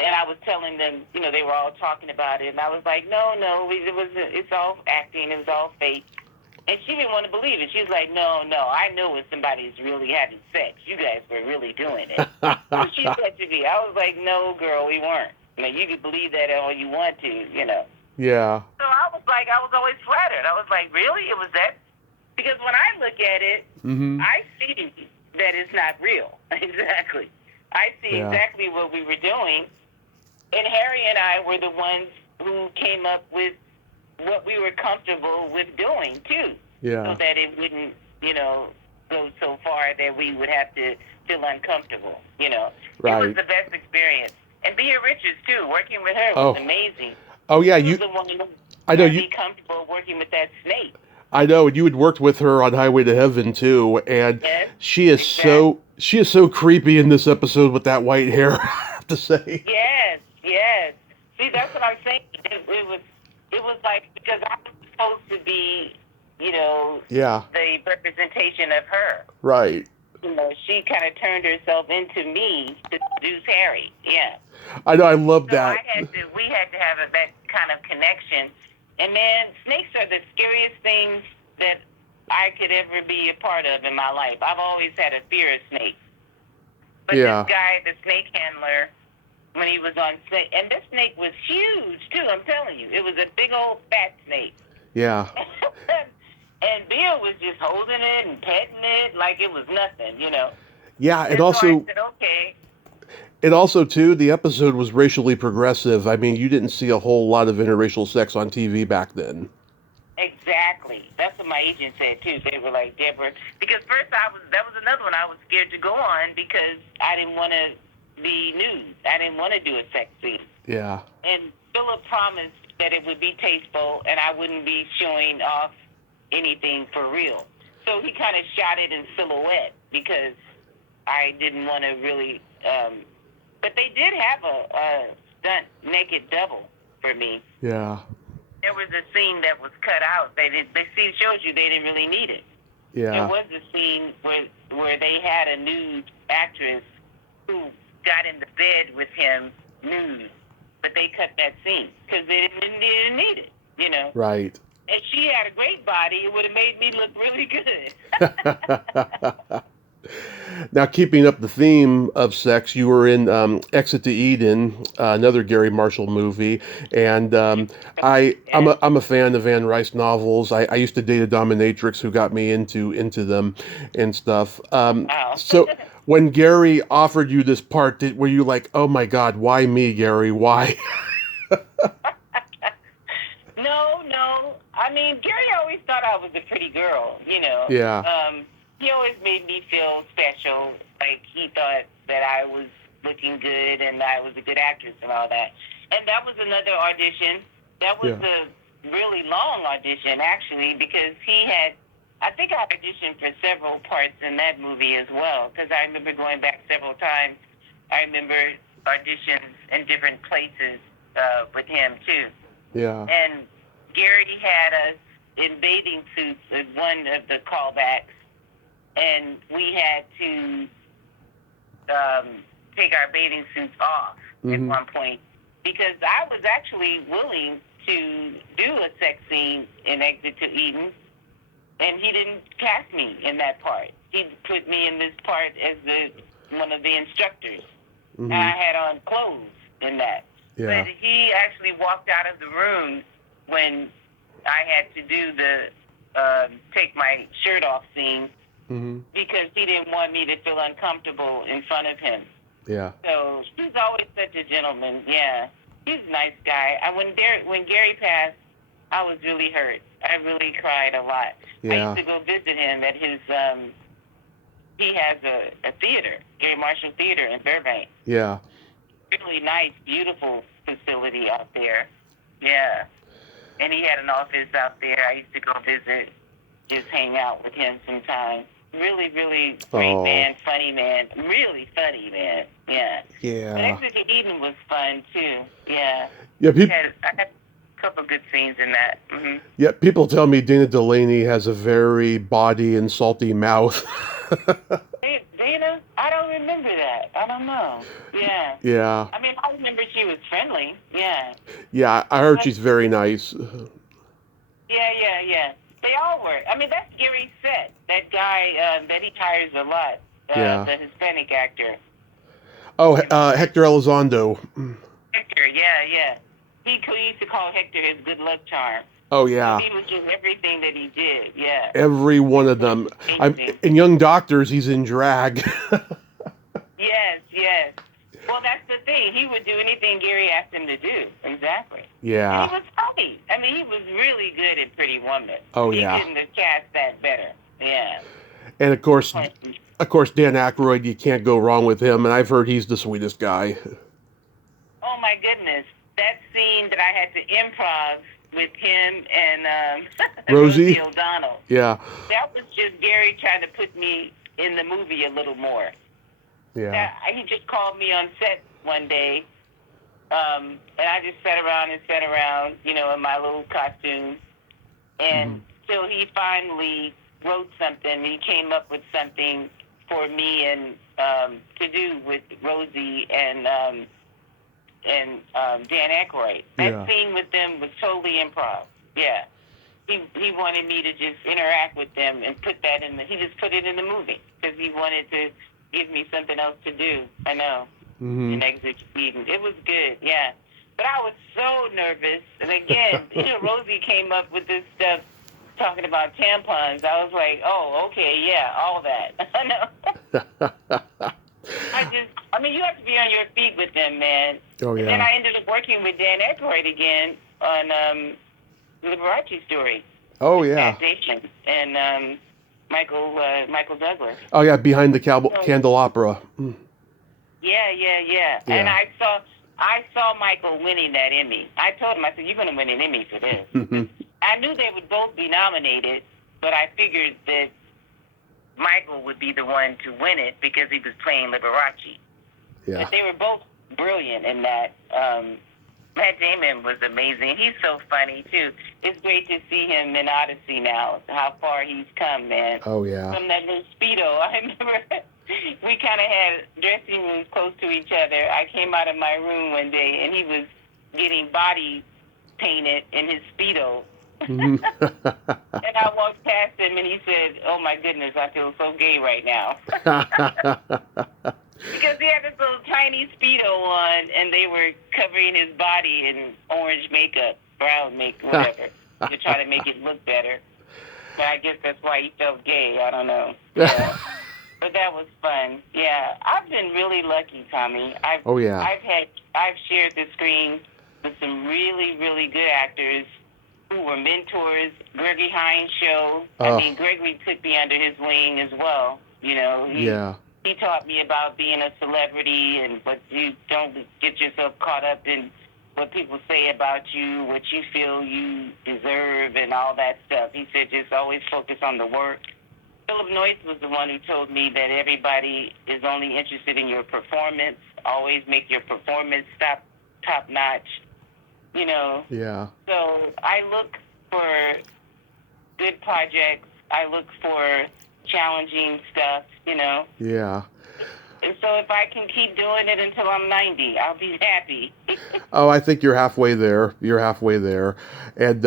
and I was telling them, you know, they were all talking about it, and I was like, no, it's all acting, it was all fake. And she didn't want to believe it. She was like, no, I know when somebody's really having sex. You guys were really doing it. So she said to me, I was like, no, girl, we weren't. You know, you can believe that all you want to, you know. Yeah. So I was always flattered. I was like, really? It was that? Because when I look at it, I see that it's not real. Exactly. I see exactly what we were doing. And Harry and I were the ones who came up with what we were comfortable with doing, too. Yeah. So that it wouldn't, you know, go so far that we would have to feel uncomfortable, you know. Right. It was the best experience. And Bea Richards, too, working with her was amazing. Oh, yeah. She was the one who I know got me comfortable working with that snake. I know, and you had worked with her on Highway to Heaven, too, and she is so creepy in this episode with that white hair, I have to say. Yes. See, that's what I'm saying. It was like, because I was supposed to be, you know, the representation of her. Right. You know, she kind of turned herself into me to seduce Harry. Yeah. I know, I love that. We had to have that kind of connection. And man, snakes are the scariest things that I could ever be a part of in my life. I've always had a fear of snakes. But this guy, the snake handler, when he was on snake, and this snake was huge too, I'm telling you. It was a big old fat snake. Yeah. And Bill was just holding it and petting it like it was nothing, you know. Yeah, and also... So I said, okay. And also, too, the episode was racially progressive. I mean, you didn't see a whole lot of interracial sex on TV back then. Exactly. That's what my agent said, too. They were like, Deborah, because first that was another one I was scared to go on because I didn't want to be nude. I didn't want to do a sex scene. Yeah. And Philip promised that it would be tasteful and I wouldn't be showing off anything for real. So he kind of shot it in silhouette because I didn't want to really... but they did have a stunt naked double for me. Yeah. There was a scene that was cut out. The scene shows you they didn't really need it. Yeah. There was a scene where they had a nude actress who got in the bed with him nude, but they cut that scene because they didn't need it, you know. Right. And she had a great body. It would have made me look really good. Now, keeping up the theme of sex, you were in Exit to Eden, another Gary Marshall movie, and I'm a fan of Anne Rice novels. I used to date a dominatrix who got me into them and stuff. So when Gary offered you this part, were you like, oh my God, why me, Gary? Why? No. I mean, Gary always thought I was a pretty girl, you know. Yeah. He always made me feel special. Like, he thought that I was looking good and I was a good actress and all that. And that was another audition. That was a really long audition, actually, because I think I auditioned for several parts in that movie as well, because I remember going back several times. I remember auditions in different places with him, too. Yeah. And Gary had us in bathing suits at one of the callbacks, and we had to take our bathing suits off at one point because I was actually willing to do a sex scene in Exit to Eden, and he didn't cast me in that part. He put me in this part as one of the instructors. And I had on clothes in that. Yeah. But he actually walked out of the room when I had to do the take my shirt off scene Mm-hmm. because he didn't want me to feel uncomfortable in front of him. Yeah. So he's always such a gentleman. Yeah, he's a nice guy. When Gary passed, I was really hurt. I really cried a lot. I Yeah. used to go visit him at his. He has a theater, Gary Marshall Theater in Burbank. Yeah. Really nice, beautiful facility out there. Yeah, and he had an office out there. I used to go visit, just hang out with him sometimes. Really, really great man, funny man, really funny man. Yeah. Yeah. But Exit to Eden was fun too. Yeah. Yeah. I had a couple good scenes in that. Mm-hmm. Yeah. People tell me Dana Delaney has a very bawdy and salty mouth. Dana, I don't remember that. I don't know. Yeah. Yeah. I mean, I remember she was friendly. Yeah. Yeah. I heard she's very nice. Yeah. They all were. I mean, that's Gary's set. That guy that he hires a lot. The Hispanic actor. Oh, Hector Elizondo. Hector, yeah. He used to call Hector his good luck charm. Oh, yeah. He was just everything that he did, yeah. Every one of them. In Young Doctors, he's in drag. Yes. Well, that's the thing. He would do anything Gary asked him to do. Exactly. Yeah. And he was funny. I mean, he was really good at Pretty Woman. Oh, yeah. He couldn't have cast that better. Yeah. And of course, Dan Aykroyd, you can't go wrong with him. And I've heard he's the sweetest guy. Oh, my goodness. That scene that I had to improv with him and Rosie O'Donnell. Yeah. That was just Gary trying to put me in the movie a little more. Yeah. He just called me on set one day, and I just sat around, in my little costume. And so he finally wrote something. He came up with something for me and to do with Rosie and Dan Aykroyd. That scene with them was totally improv. Yeah. He wanted me to just interact with them and put that he just put it in the movie because he wanted to give me something else to do. I know. In Exit Eden. It was good, yeah. But I was so nervous. And again, Rosie came up with this stuff talking about tampons. I was like, oh, okay, yeah, all that. I know. You have to be on your feet with them, man. Oh, yeah. And then I ended up working with Dan Aykroyd again on Liberace Story. Oh, yeah. And Michael Douglas. Oh, yeah, Behind the Candelabra. Yeah. And I saw Michael winning that Emmy. I told him, I said, you're going to win an Emmy for this. I knew they would both be nominated, but I figured that Michael would be the one to win it because he was playing Liberace. Yeah. But they were both brilliant in that. Matt Damon was amazing. He's so funny, too. It's great to see him in Odyssey now, how far he's come, man. Oh, yeah. From that little Speedo. I remember we kind of had dressing rooms close to each other. I came out of my room one day, and he was getting body painted in his Speedo. And I walked past him, and he said, oh, my goodness, I feel so gay right now. Because he had this little tiny Speedo on, and they were covering his body in orange makeup, brown makeup, whatever, to try to make it look better. But I guess that's why he felt gay. I don't know. Yeah. But that was fun. Yeah. I've been really lucky, Tommy. I've shared the screen with some really, really good actors who were mentors. Gregory Hines' show. Gregory took me under his wing as well. He taught me about being a celebrity and what you don't get yourself caught up in what people say about you, what you feel you deserve, and all that stuff. He said just always focus on the work. Philip Noyce was the one who told me that everybody is only interested in your performance. Always make your performance top notch. Yeah. So I look for good projects. I look for challenging stuff, Yeah. And so if I can keep doing it until I'm 90, I'll be happy. Oh, I think you're halfway there. And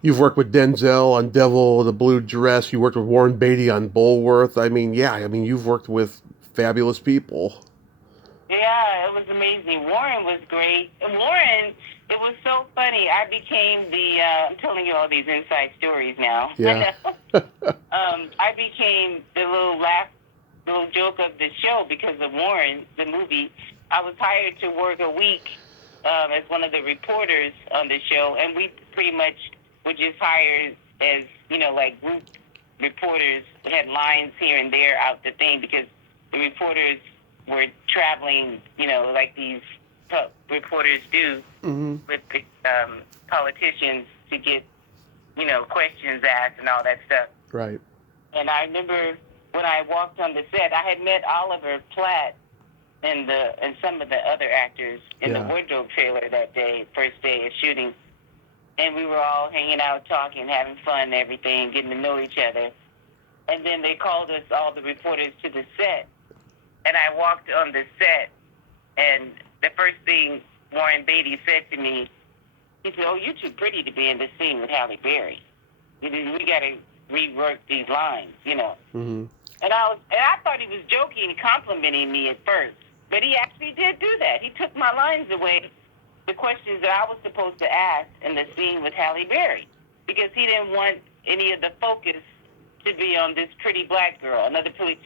you've worked with Denzel on Devil in the Blue Dress. You worked with Warren Beatty on Bulworth. You've worked with fabulous people. Yeah, it was amazing. Warren was great. Warren It was so funny. I became I'm telling you all these inside stories now. Yeah. I became the little joke of the show because of Warren, the movie. I was hired to work a week as one of the reporters on the show, and we pretty much were just hired as, like group reporters, had lines here and there out the thing because the reporters were traveling, like these reporters do with the politicians to get, questions asked and all that stuff. Right. And I remember when I walked on the set, I had met Oliver Platt and some of the other actors in the wardrobe trailer that day, first day of shooting. And we were all hanging out, talking, having fun and everything, getting to know each other. And then they called us, all the reporters, to the set. And I walked on the set, and the first thing Warren Beatty said to me, he said, "Oh, you're too pretty to be in this scene with Halle Berry. We got to rework these lines, Mm-hmm. And I thought he was joking, complimenting me at first. But he actually did do that. He took my lines away, the questions that I was supposed to ask in the scene with Halle Berry, because he didn't want any of the focus to be on this pretty black girl, another pretty.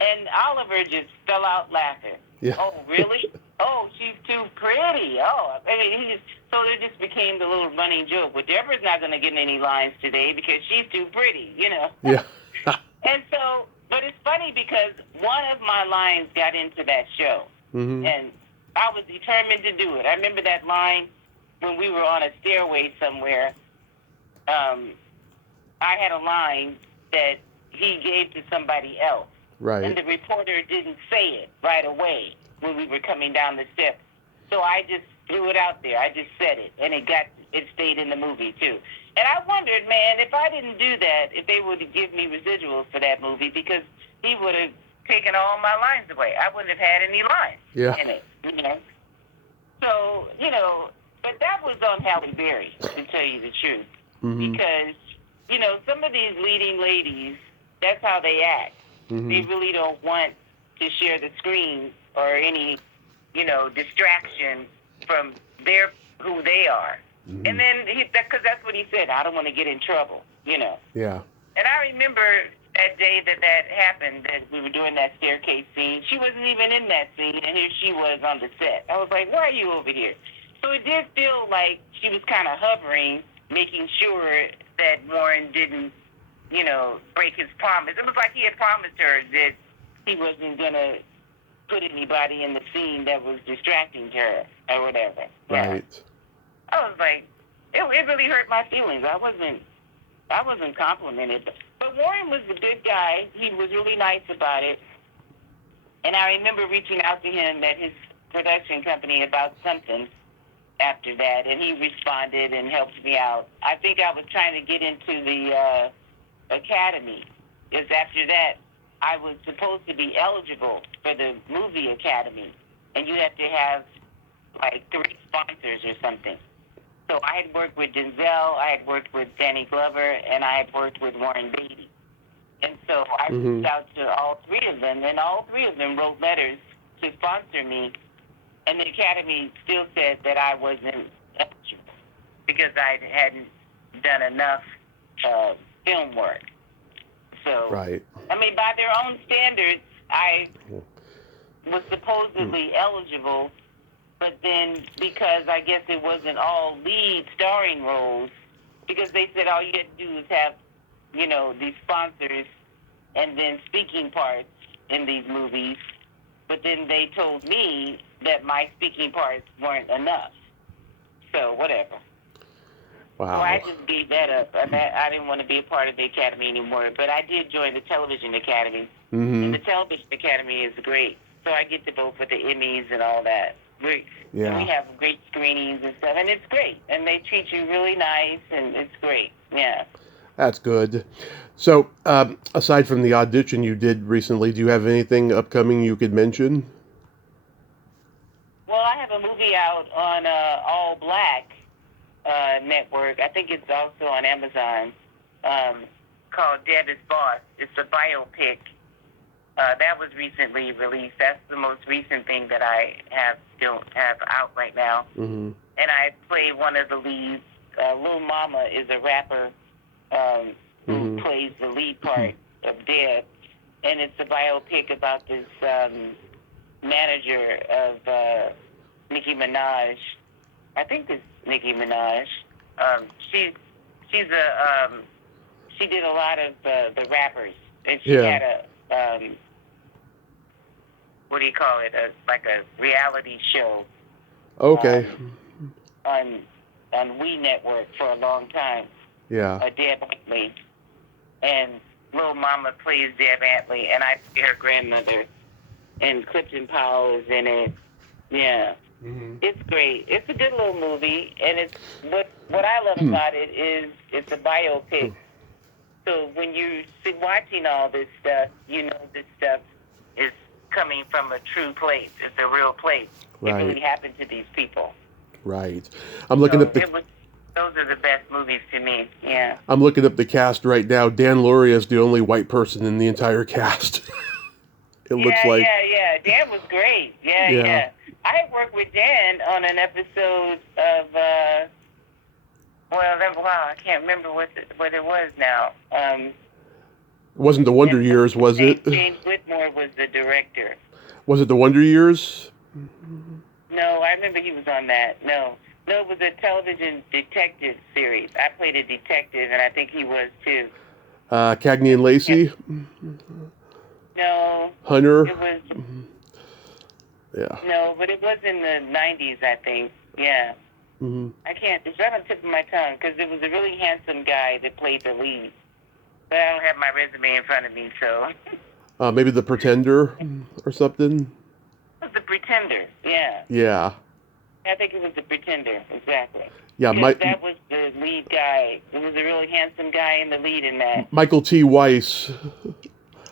And Oliver just fell out laughing. Yeah. Oh, really? Oh, she's too pretty. Oh, I mean, so it just became the little running joke. Well, Deborah's not going to get any lines today because she's too pretty, Yeah. And so, but it's funny because one of my lines got into that show, and I was determined to do it. I remember that line when we were on a stairway somewhere. I had a line that he gave to somebody else. Right. And the reporter didn't say it right away when we were coming down the steps. So I just threw it out there. I just said it, and it stayed in the movie too. And I wondered, man, if I didn't do that, if they would give me residuals for that movie, because he would have taken all my lines away. I wouldn't have had any lines in it, So, but that was on Halle Berry, to tell you the truth. Because, some of these leading ladies, that's how they act. They really don't want to share the screen or any, distraction from who they are. And then, because that's what he said, I don't want to get in trouble, Yeah. And I remember that day that happened, that we were doing that staircase scene. She wasn't even in that scene, and here she was on the set. I was like, why are you over here? So it did feel like she was kind of hovering, making sure that Warren didn't, break his promise. It was like he had promised her that he wasn't going to put anybody in the scene that was distracting to her or whatever. Right. Yeah. I was like, it really hurt my feelings. I wasn't complimented. But Warren was a good guy. He was really nice about it. And I remember reaching out to him at his production company about something after that, and he responded and helped me out. I think I was trying to get into the Academy, because after that, I was supposed to be eligible for the movie Academy, and you have to have like 3 sponsors or something. So I had worked with Denzel, I had worked with Danny Glover, and I had worked with Warren Beatty. And so I reached out to all 3 of them, and all 3 of them wrote letters to sponsor me. And the Academy still said that I wasn't eligible because I hadn't done enough film work. So, right. I mean, by their own standards, I was supposedly eligible, but then because I guess it wasn't all lead starring roles, because they said all you had to do is have, these sponsors and then speaking parts in these movies, but then they told me that my speaking parts weren't enough. So, whatever. Wow. So I just gave that up. I didn't want to be a part of the Academy anymore, but I did join the Television Academy. And the Television Academy is great. So I get to vote for the Emmys and all that. We have great screenings and stuff, and it's great. And they treat you really nice, and it's great. Yeah. That's good. So, aside from the audition you did recently, do you have anything upcoming you could mention? Well, I have a movie out on All Black network. I think it's also on Amazon, called Deb is Boss. It's a biopic That was recently released. That's the most recent thing that I don't have out right now. Mm-hmm. And I play one of the leads. Lil Mama is a rapper who plays the lead part of Deb, and it's a biopic about this manager of Nicki Minaj. I think it's Nicki Minaj. She's she did a lot of the rappers, and she had a what do you call it? Like a reality show. Okay. On We Network for a long time. Yeah. Deb Antley. And Lil Mama plays Deb Antley, and I play her grandmother. And Clifton Powell is in it. Yeah. Mm-hmm. It's great. It's a good little movie, and it's what I love about it is it's a biopic. So when you're watching all this stuff, you know this stuff is coming from a true place. It's a real place. Right. It really happened to these people. Right. I'm looking up those are the best movies to me. Yeah. I'm looking up the cast right now. Dan Lauria is the only white person in the entire cast. Looks like. Yeah. Dan was great. Yeah. I worked with Dan on an episode of I can't remember what it was now. It wasn't the Wonder Years, was it? James Whitmore was the director. Was it the Wonder Years? No, I remember he was on that. No, it was a television detective series. I played a detective, and I think he was too. Cagney and Lacey? No. Hunter? It was... Yeah. No, but it was in the 90s, I think. Yeah. Mm-hmm. It's right on the tip of my tongue, because it was a really handsome guy that played the lead. But I don't have my resume in front of me, so... Maybe The Pretender or something? The Pretender, yeah. Yeah. I think it was The Pretender, exactly. Yeah, that was the lead guy. It was a really handsome guy in the lead in that. Michael T. Weiss.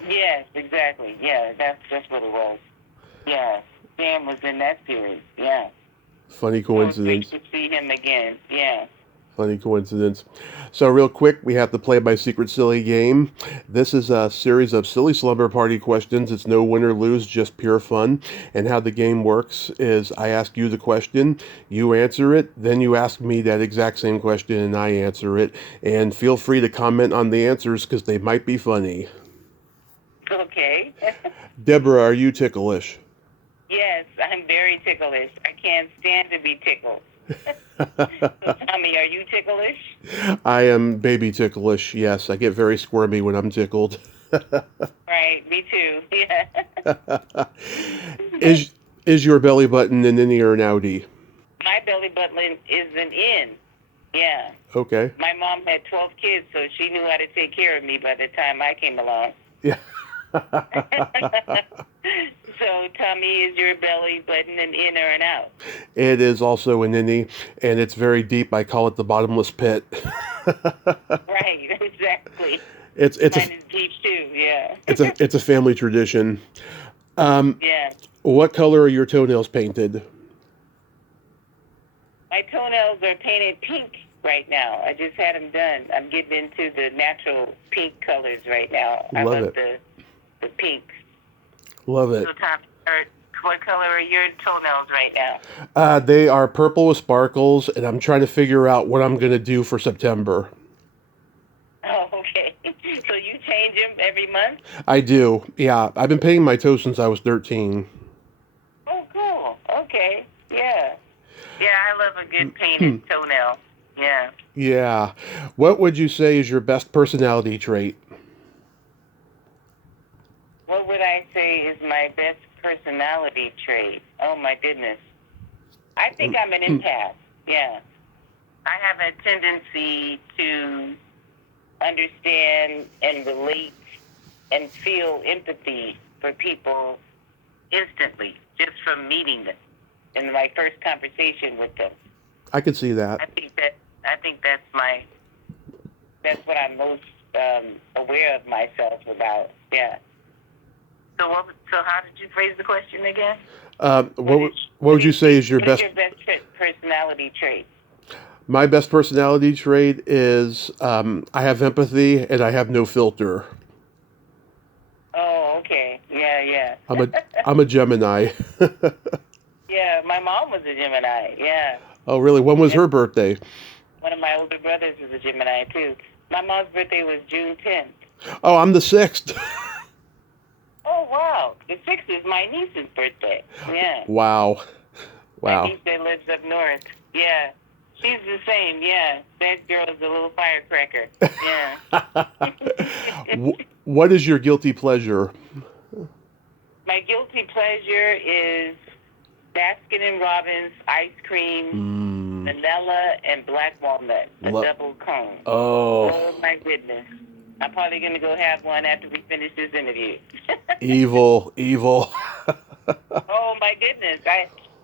Yes, exactly. Yeah, that's what it was. Yeah, Sam was in that series. Yeah. Funny coincidence. It was great to see him again. Yeah. Funny coincidence. So real quick, we have to play my secret silly game. This is a series of silly slumber party questions. It's no win or lose, just pure fun. And how the game works is I ask you the question, you answer it, then you ask me that exact same question and I answer it. And feel free to comment on the answers because they might be funny. Okay. Deborah, are you ticklish? Yes, I'm very ticklish. I can't stand to be tickled. So Tommy, are you ticklish? I am baby ticklish, yes. I get very squirmy when I'm tickled. Right, me too. Yeah. Is your belly button an innie or an outie? My belly button is an in. Yeah. Okay. My mom had 12 kids, so she knew how to take care of me by the time I came along. Yeah. So, Tommy, is your belly button an in or an out? It is also an innie, and it's very deep. I call it the bottomless pit. Right, exactly. Mine is deep too. Yeah. It's a family tradition. Yeah. What color are your toenails painted? My toenails are painted pink right now. I just had them done. I'm getting into the natural pink colors right now. I love the pink. Love it. So, Tom, what color are your toenails right now? They are purple with sparkles, and I'm trying to figure out what I'm going to do for September. Oh, okay. So you change them every month? I do, yeah. I've been painting my toes since I was 13. Oh, cool. Okay, yeah. Yeah, I love a good painted toenail. Yeah. Yeah. What would you say is your best personality trait? What would I say is my best personality trait? Oh, my goodness. I think I'm an empath. Yeah. I have a tendency to understand and relate and feel empathy for people instantly, just from meeting them in my first conversation with them. I could see that. I think that's what I'm most aware of myself about. Yeah. So how did you phrase the question again? What would you say is your best? What is your best personality trait? My best personality trait is I have empathy and I have no filter. Oh, okay. Yeah. I'm a I'm a Gemini. Yeah, my mom was a Gemini. Yeah. Oh, really? When was And her birthday? one of my older brothers is a Gemini, too. My mom's birthday was June 10th. Oh, I'm the 6th. Oh, wow. The 6th is my niece's birthday. Yeah. Wow. My Wow. niece that lives up north. Yeah. She's the same. Yeah. That girl is a little firecracker. Yeah. What is your guilty pleasure? My guilty pleasure is Baskin and Robbins ice cream, Mm, vanilla, and black walnut, a lo- double cone. oh, Oh, my goodness. I'm probably going to go have one after we finish this interview. evil, evil. Oh, my goodness.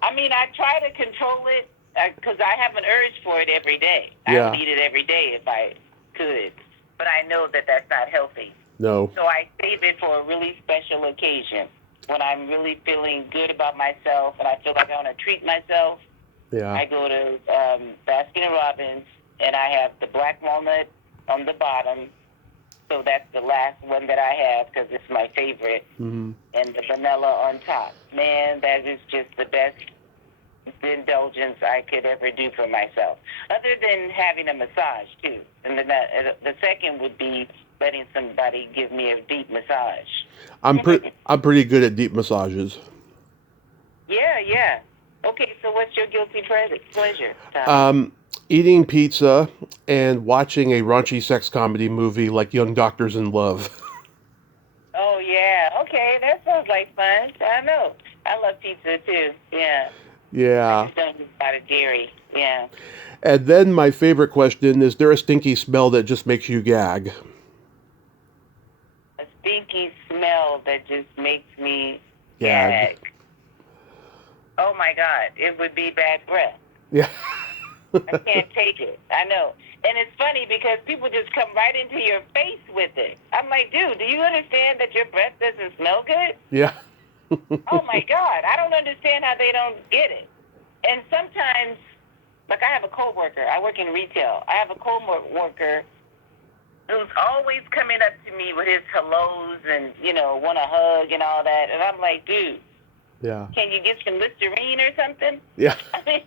I mean, I try to control it because I have an urge for it every day. I would Yeah. eat it every day if I could. But I know that that's not healthy. No. So I save it for a really special occasion when I'm really feeling good about myself and I feel like I want to treat myself. Yeah. I go to Baskin and Robbins and I have the black walnut on the bottom. So that's the last one that I have because it's my favorite. Mm-hmm. And the vanilla on top. Man, that is just the best indulgence I could ever do for myself. Other than having a massage, too. And then the second would be letting somebody give me a deep massage. I'm pretty good at deep massages. Yeah, yeah. Okay, so what's your guilty pleasure, Tom? Eating pizza and watching a raunchy sex comedy movie like Young Doctors in Love. Oh, yeah. Okay, that sounds like fun. I know. I love pizza, too. Yeah. I Yeah. just don't do a lot of dairy. Yeah. And then my favorite question, is there a stinky smell that just makes you gag? A stinky smell that just makes me Gag. gag. Oh, my God. It would be bad breath. Yeah. I can't take it. I know. And it's funny because people just come right into your face with it. I'm like, dude, do you understand that your breath doesn't smell good? Yeah. Oh, my God. I don't understand how they don't get it. And sometimes, like I have a coworker. I work in retail. I have a coworker who's always coming up to me with his hellos and, want a hug and all that. And I'm like, dude, Yeah. can you get some Listerine or something? Yeah. I mean,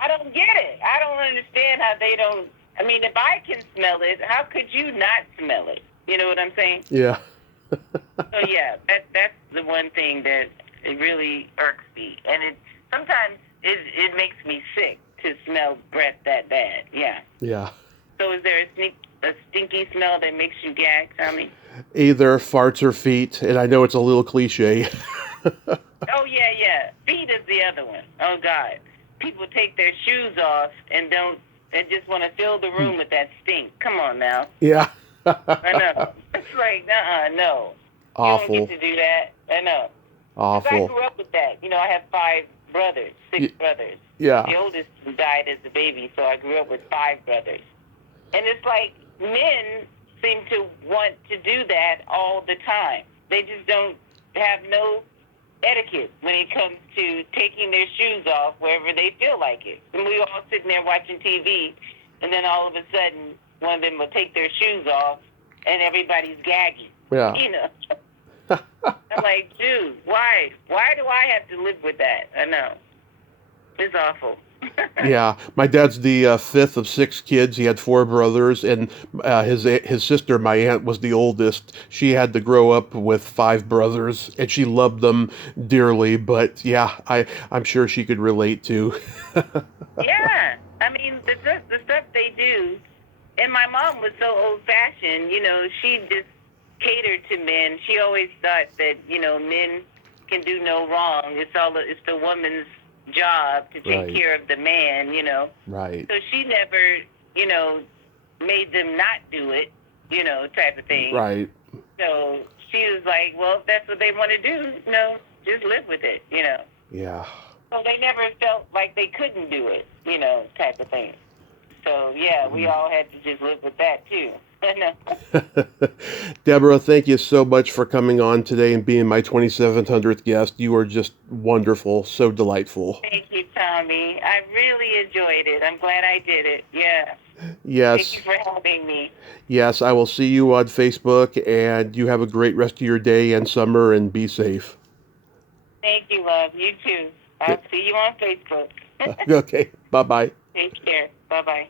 I don't get it. I don't understand how they don't. I mean, if I can smell it, how could you not smell it? You know what I'm saying? Yeah. So yeah, that's the one thing that it really irks me, and sometimes it makes me sick to smell breath that bad. Yeah. Yeah. So is there a stinky smell that makes you gag, Tommy? Either farts or feet, and I know it's a little cliche. Oh yeah. Feet is the other one. Oh God, people take their shoes off and just want to fill the room with that stink. Come on now. Yeah. I know. It's like, no. Awful. You don't get to do that. I know. 'Cause I Awful. grew up with that. I have six brothers. Yeah. The oldest died as a baby, so I grew up with 5 brothers. And it's like men seem to want to do that all the time. They just don't have no etiquette when it comes to taking their shoes off wherever they feel like it. And we all sitting there watching TV, and then all of a sudden, one of them will take their shoes off, and everybody's gagging. Yeah. I'm like, dude, why? Why do I have to live with that? I know. It's awful. Yeah, my dad's the 5th of 6 kids. He had 4 brothers, and his sister, my aunt, was the oldest. She had to grow up with 5 brothers, and she loved them dearly. But yeah, I'm sure she could relate to. Yeah, I mean the stuff they do. And my mom was so old-fashioned. She just catered to men. She always thought that men can do no wrong. It's the woman's job to take Right. care of the man, Right. So she never, made them not do it, type of thing. Right. So she was like, well, if that's what they want to do, just live with it, Yeah. So they never felt like they couldn't do it, type of thing. So, yeah, we all had to just live with that, too. Deborah, thank you so much for coming on today and being my 2700th guest. You are just wonderful, so delightful. Thank you, Tommy. I really enjoyed it. I'm glad I did it. Yeah. Thank Yes. you for having me. Yes, I will see you on Facebook, and you have a great rest of your day and summer, and be safe. Thank you, love. You too. I'll see you on Facebook. Okay, bye-bye. Take care. Bye-bye.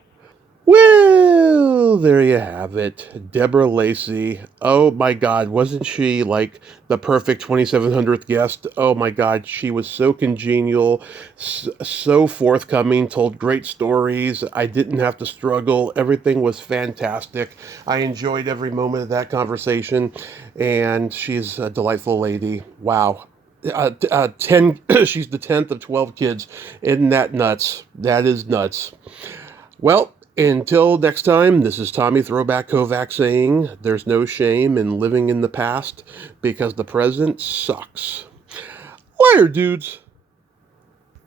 Well, there you have it. Deborah Lacey. Oh my God, wasn't she like the perfect 2700th guest? Oh my God, she was so congenial, so forthcoming, told great stories. I didn't have to struggle. Everything was fantastic. I enjoyed every moment of that conversation, and she's a delightful lady. Wow. 10 she's the 10th of 12 kids. Isn't that nuts? That is nuts. Well, until next time, this is Tommy Throwback Kovac saying there's no shame in living in the past because the present sucks. Later, dudes.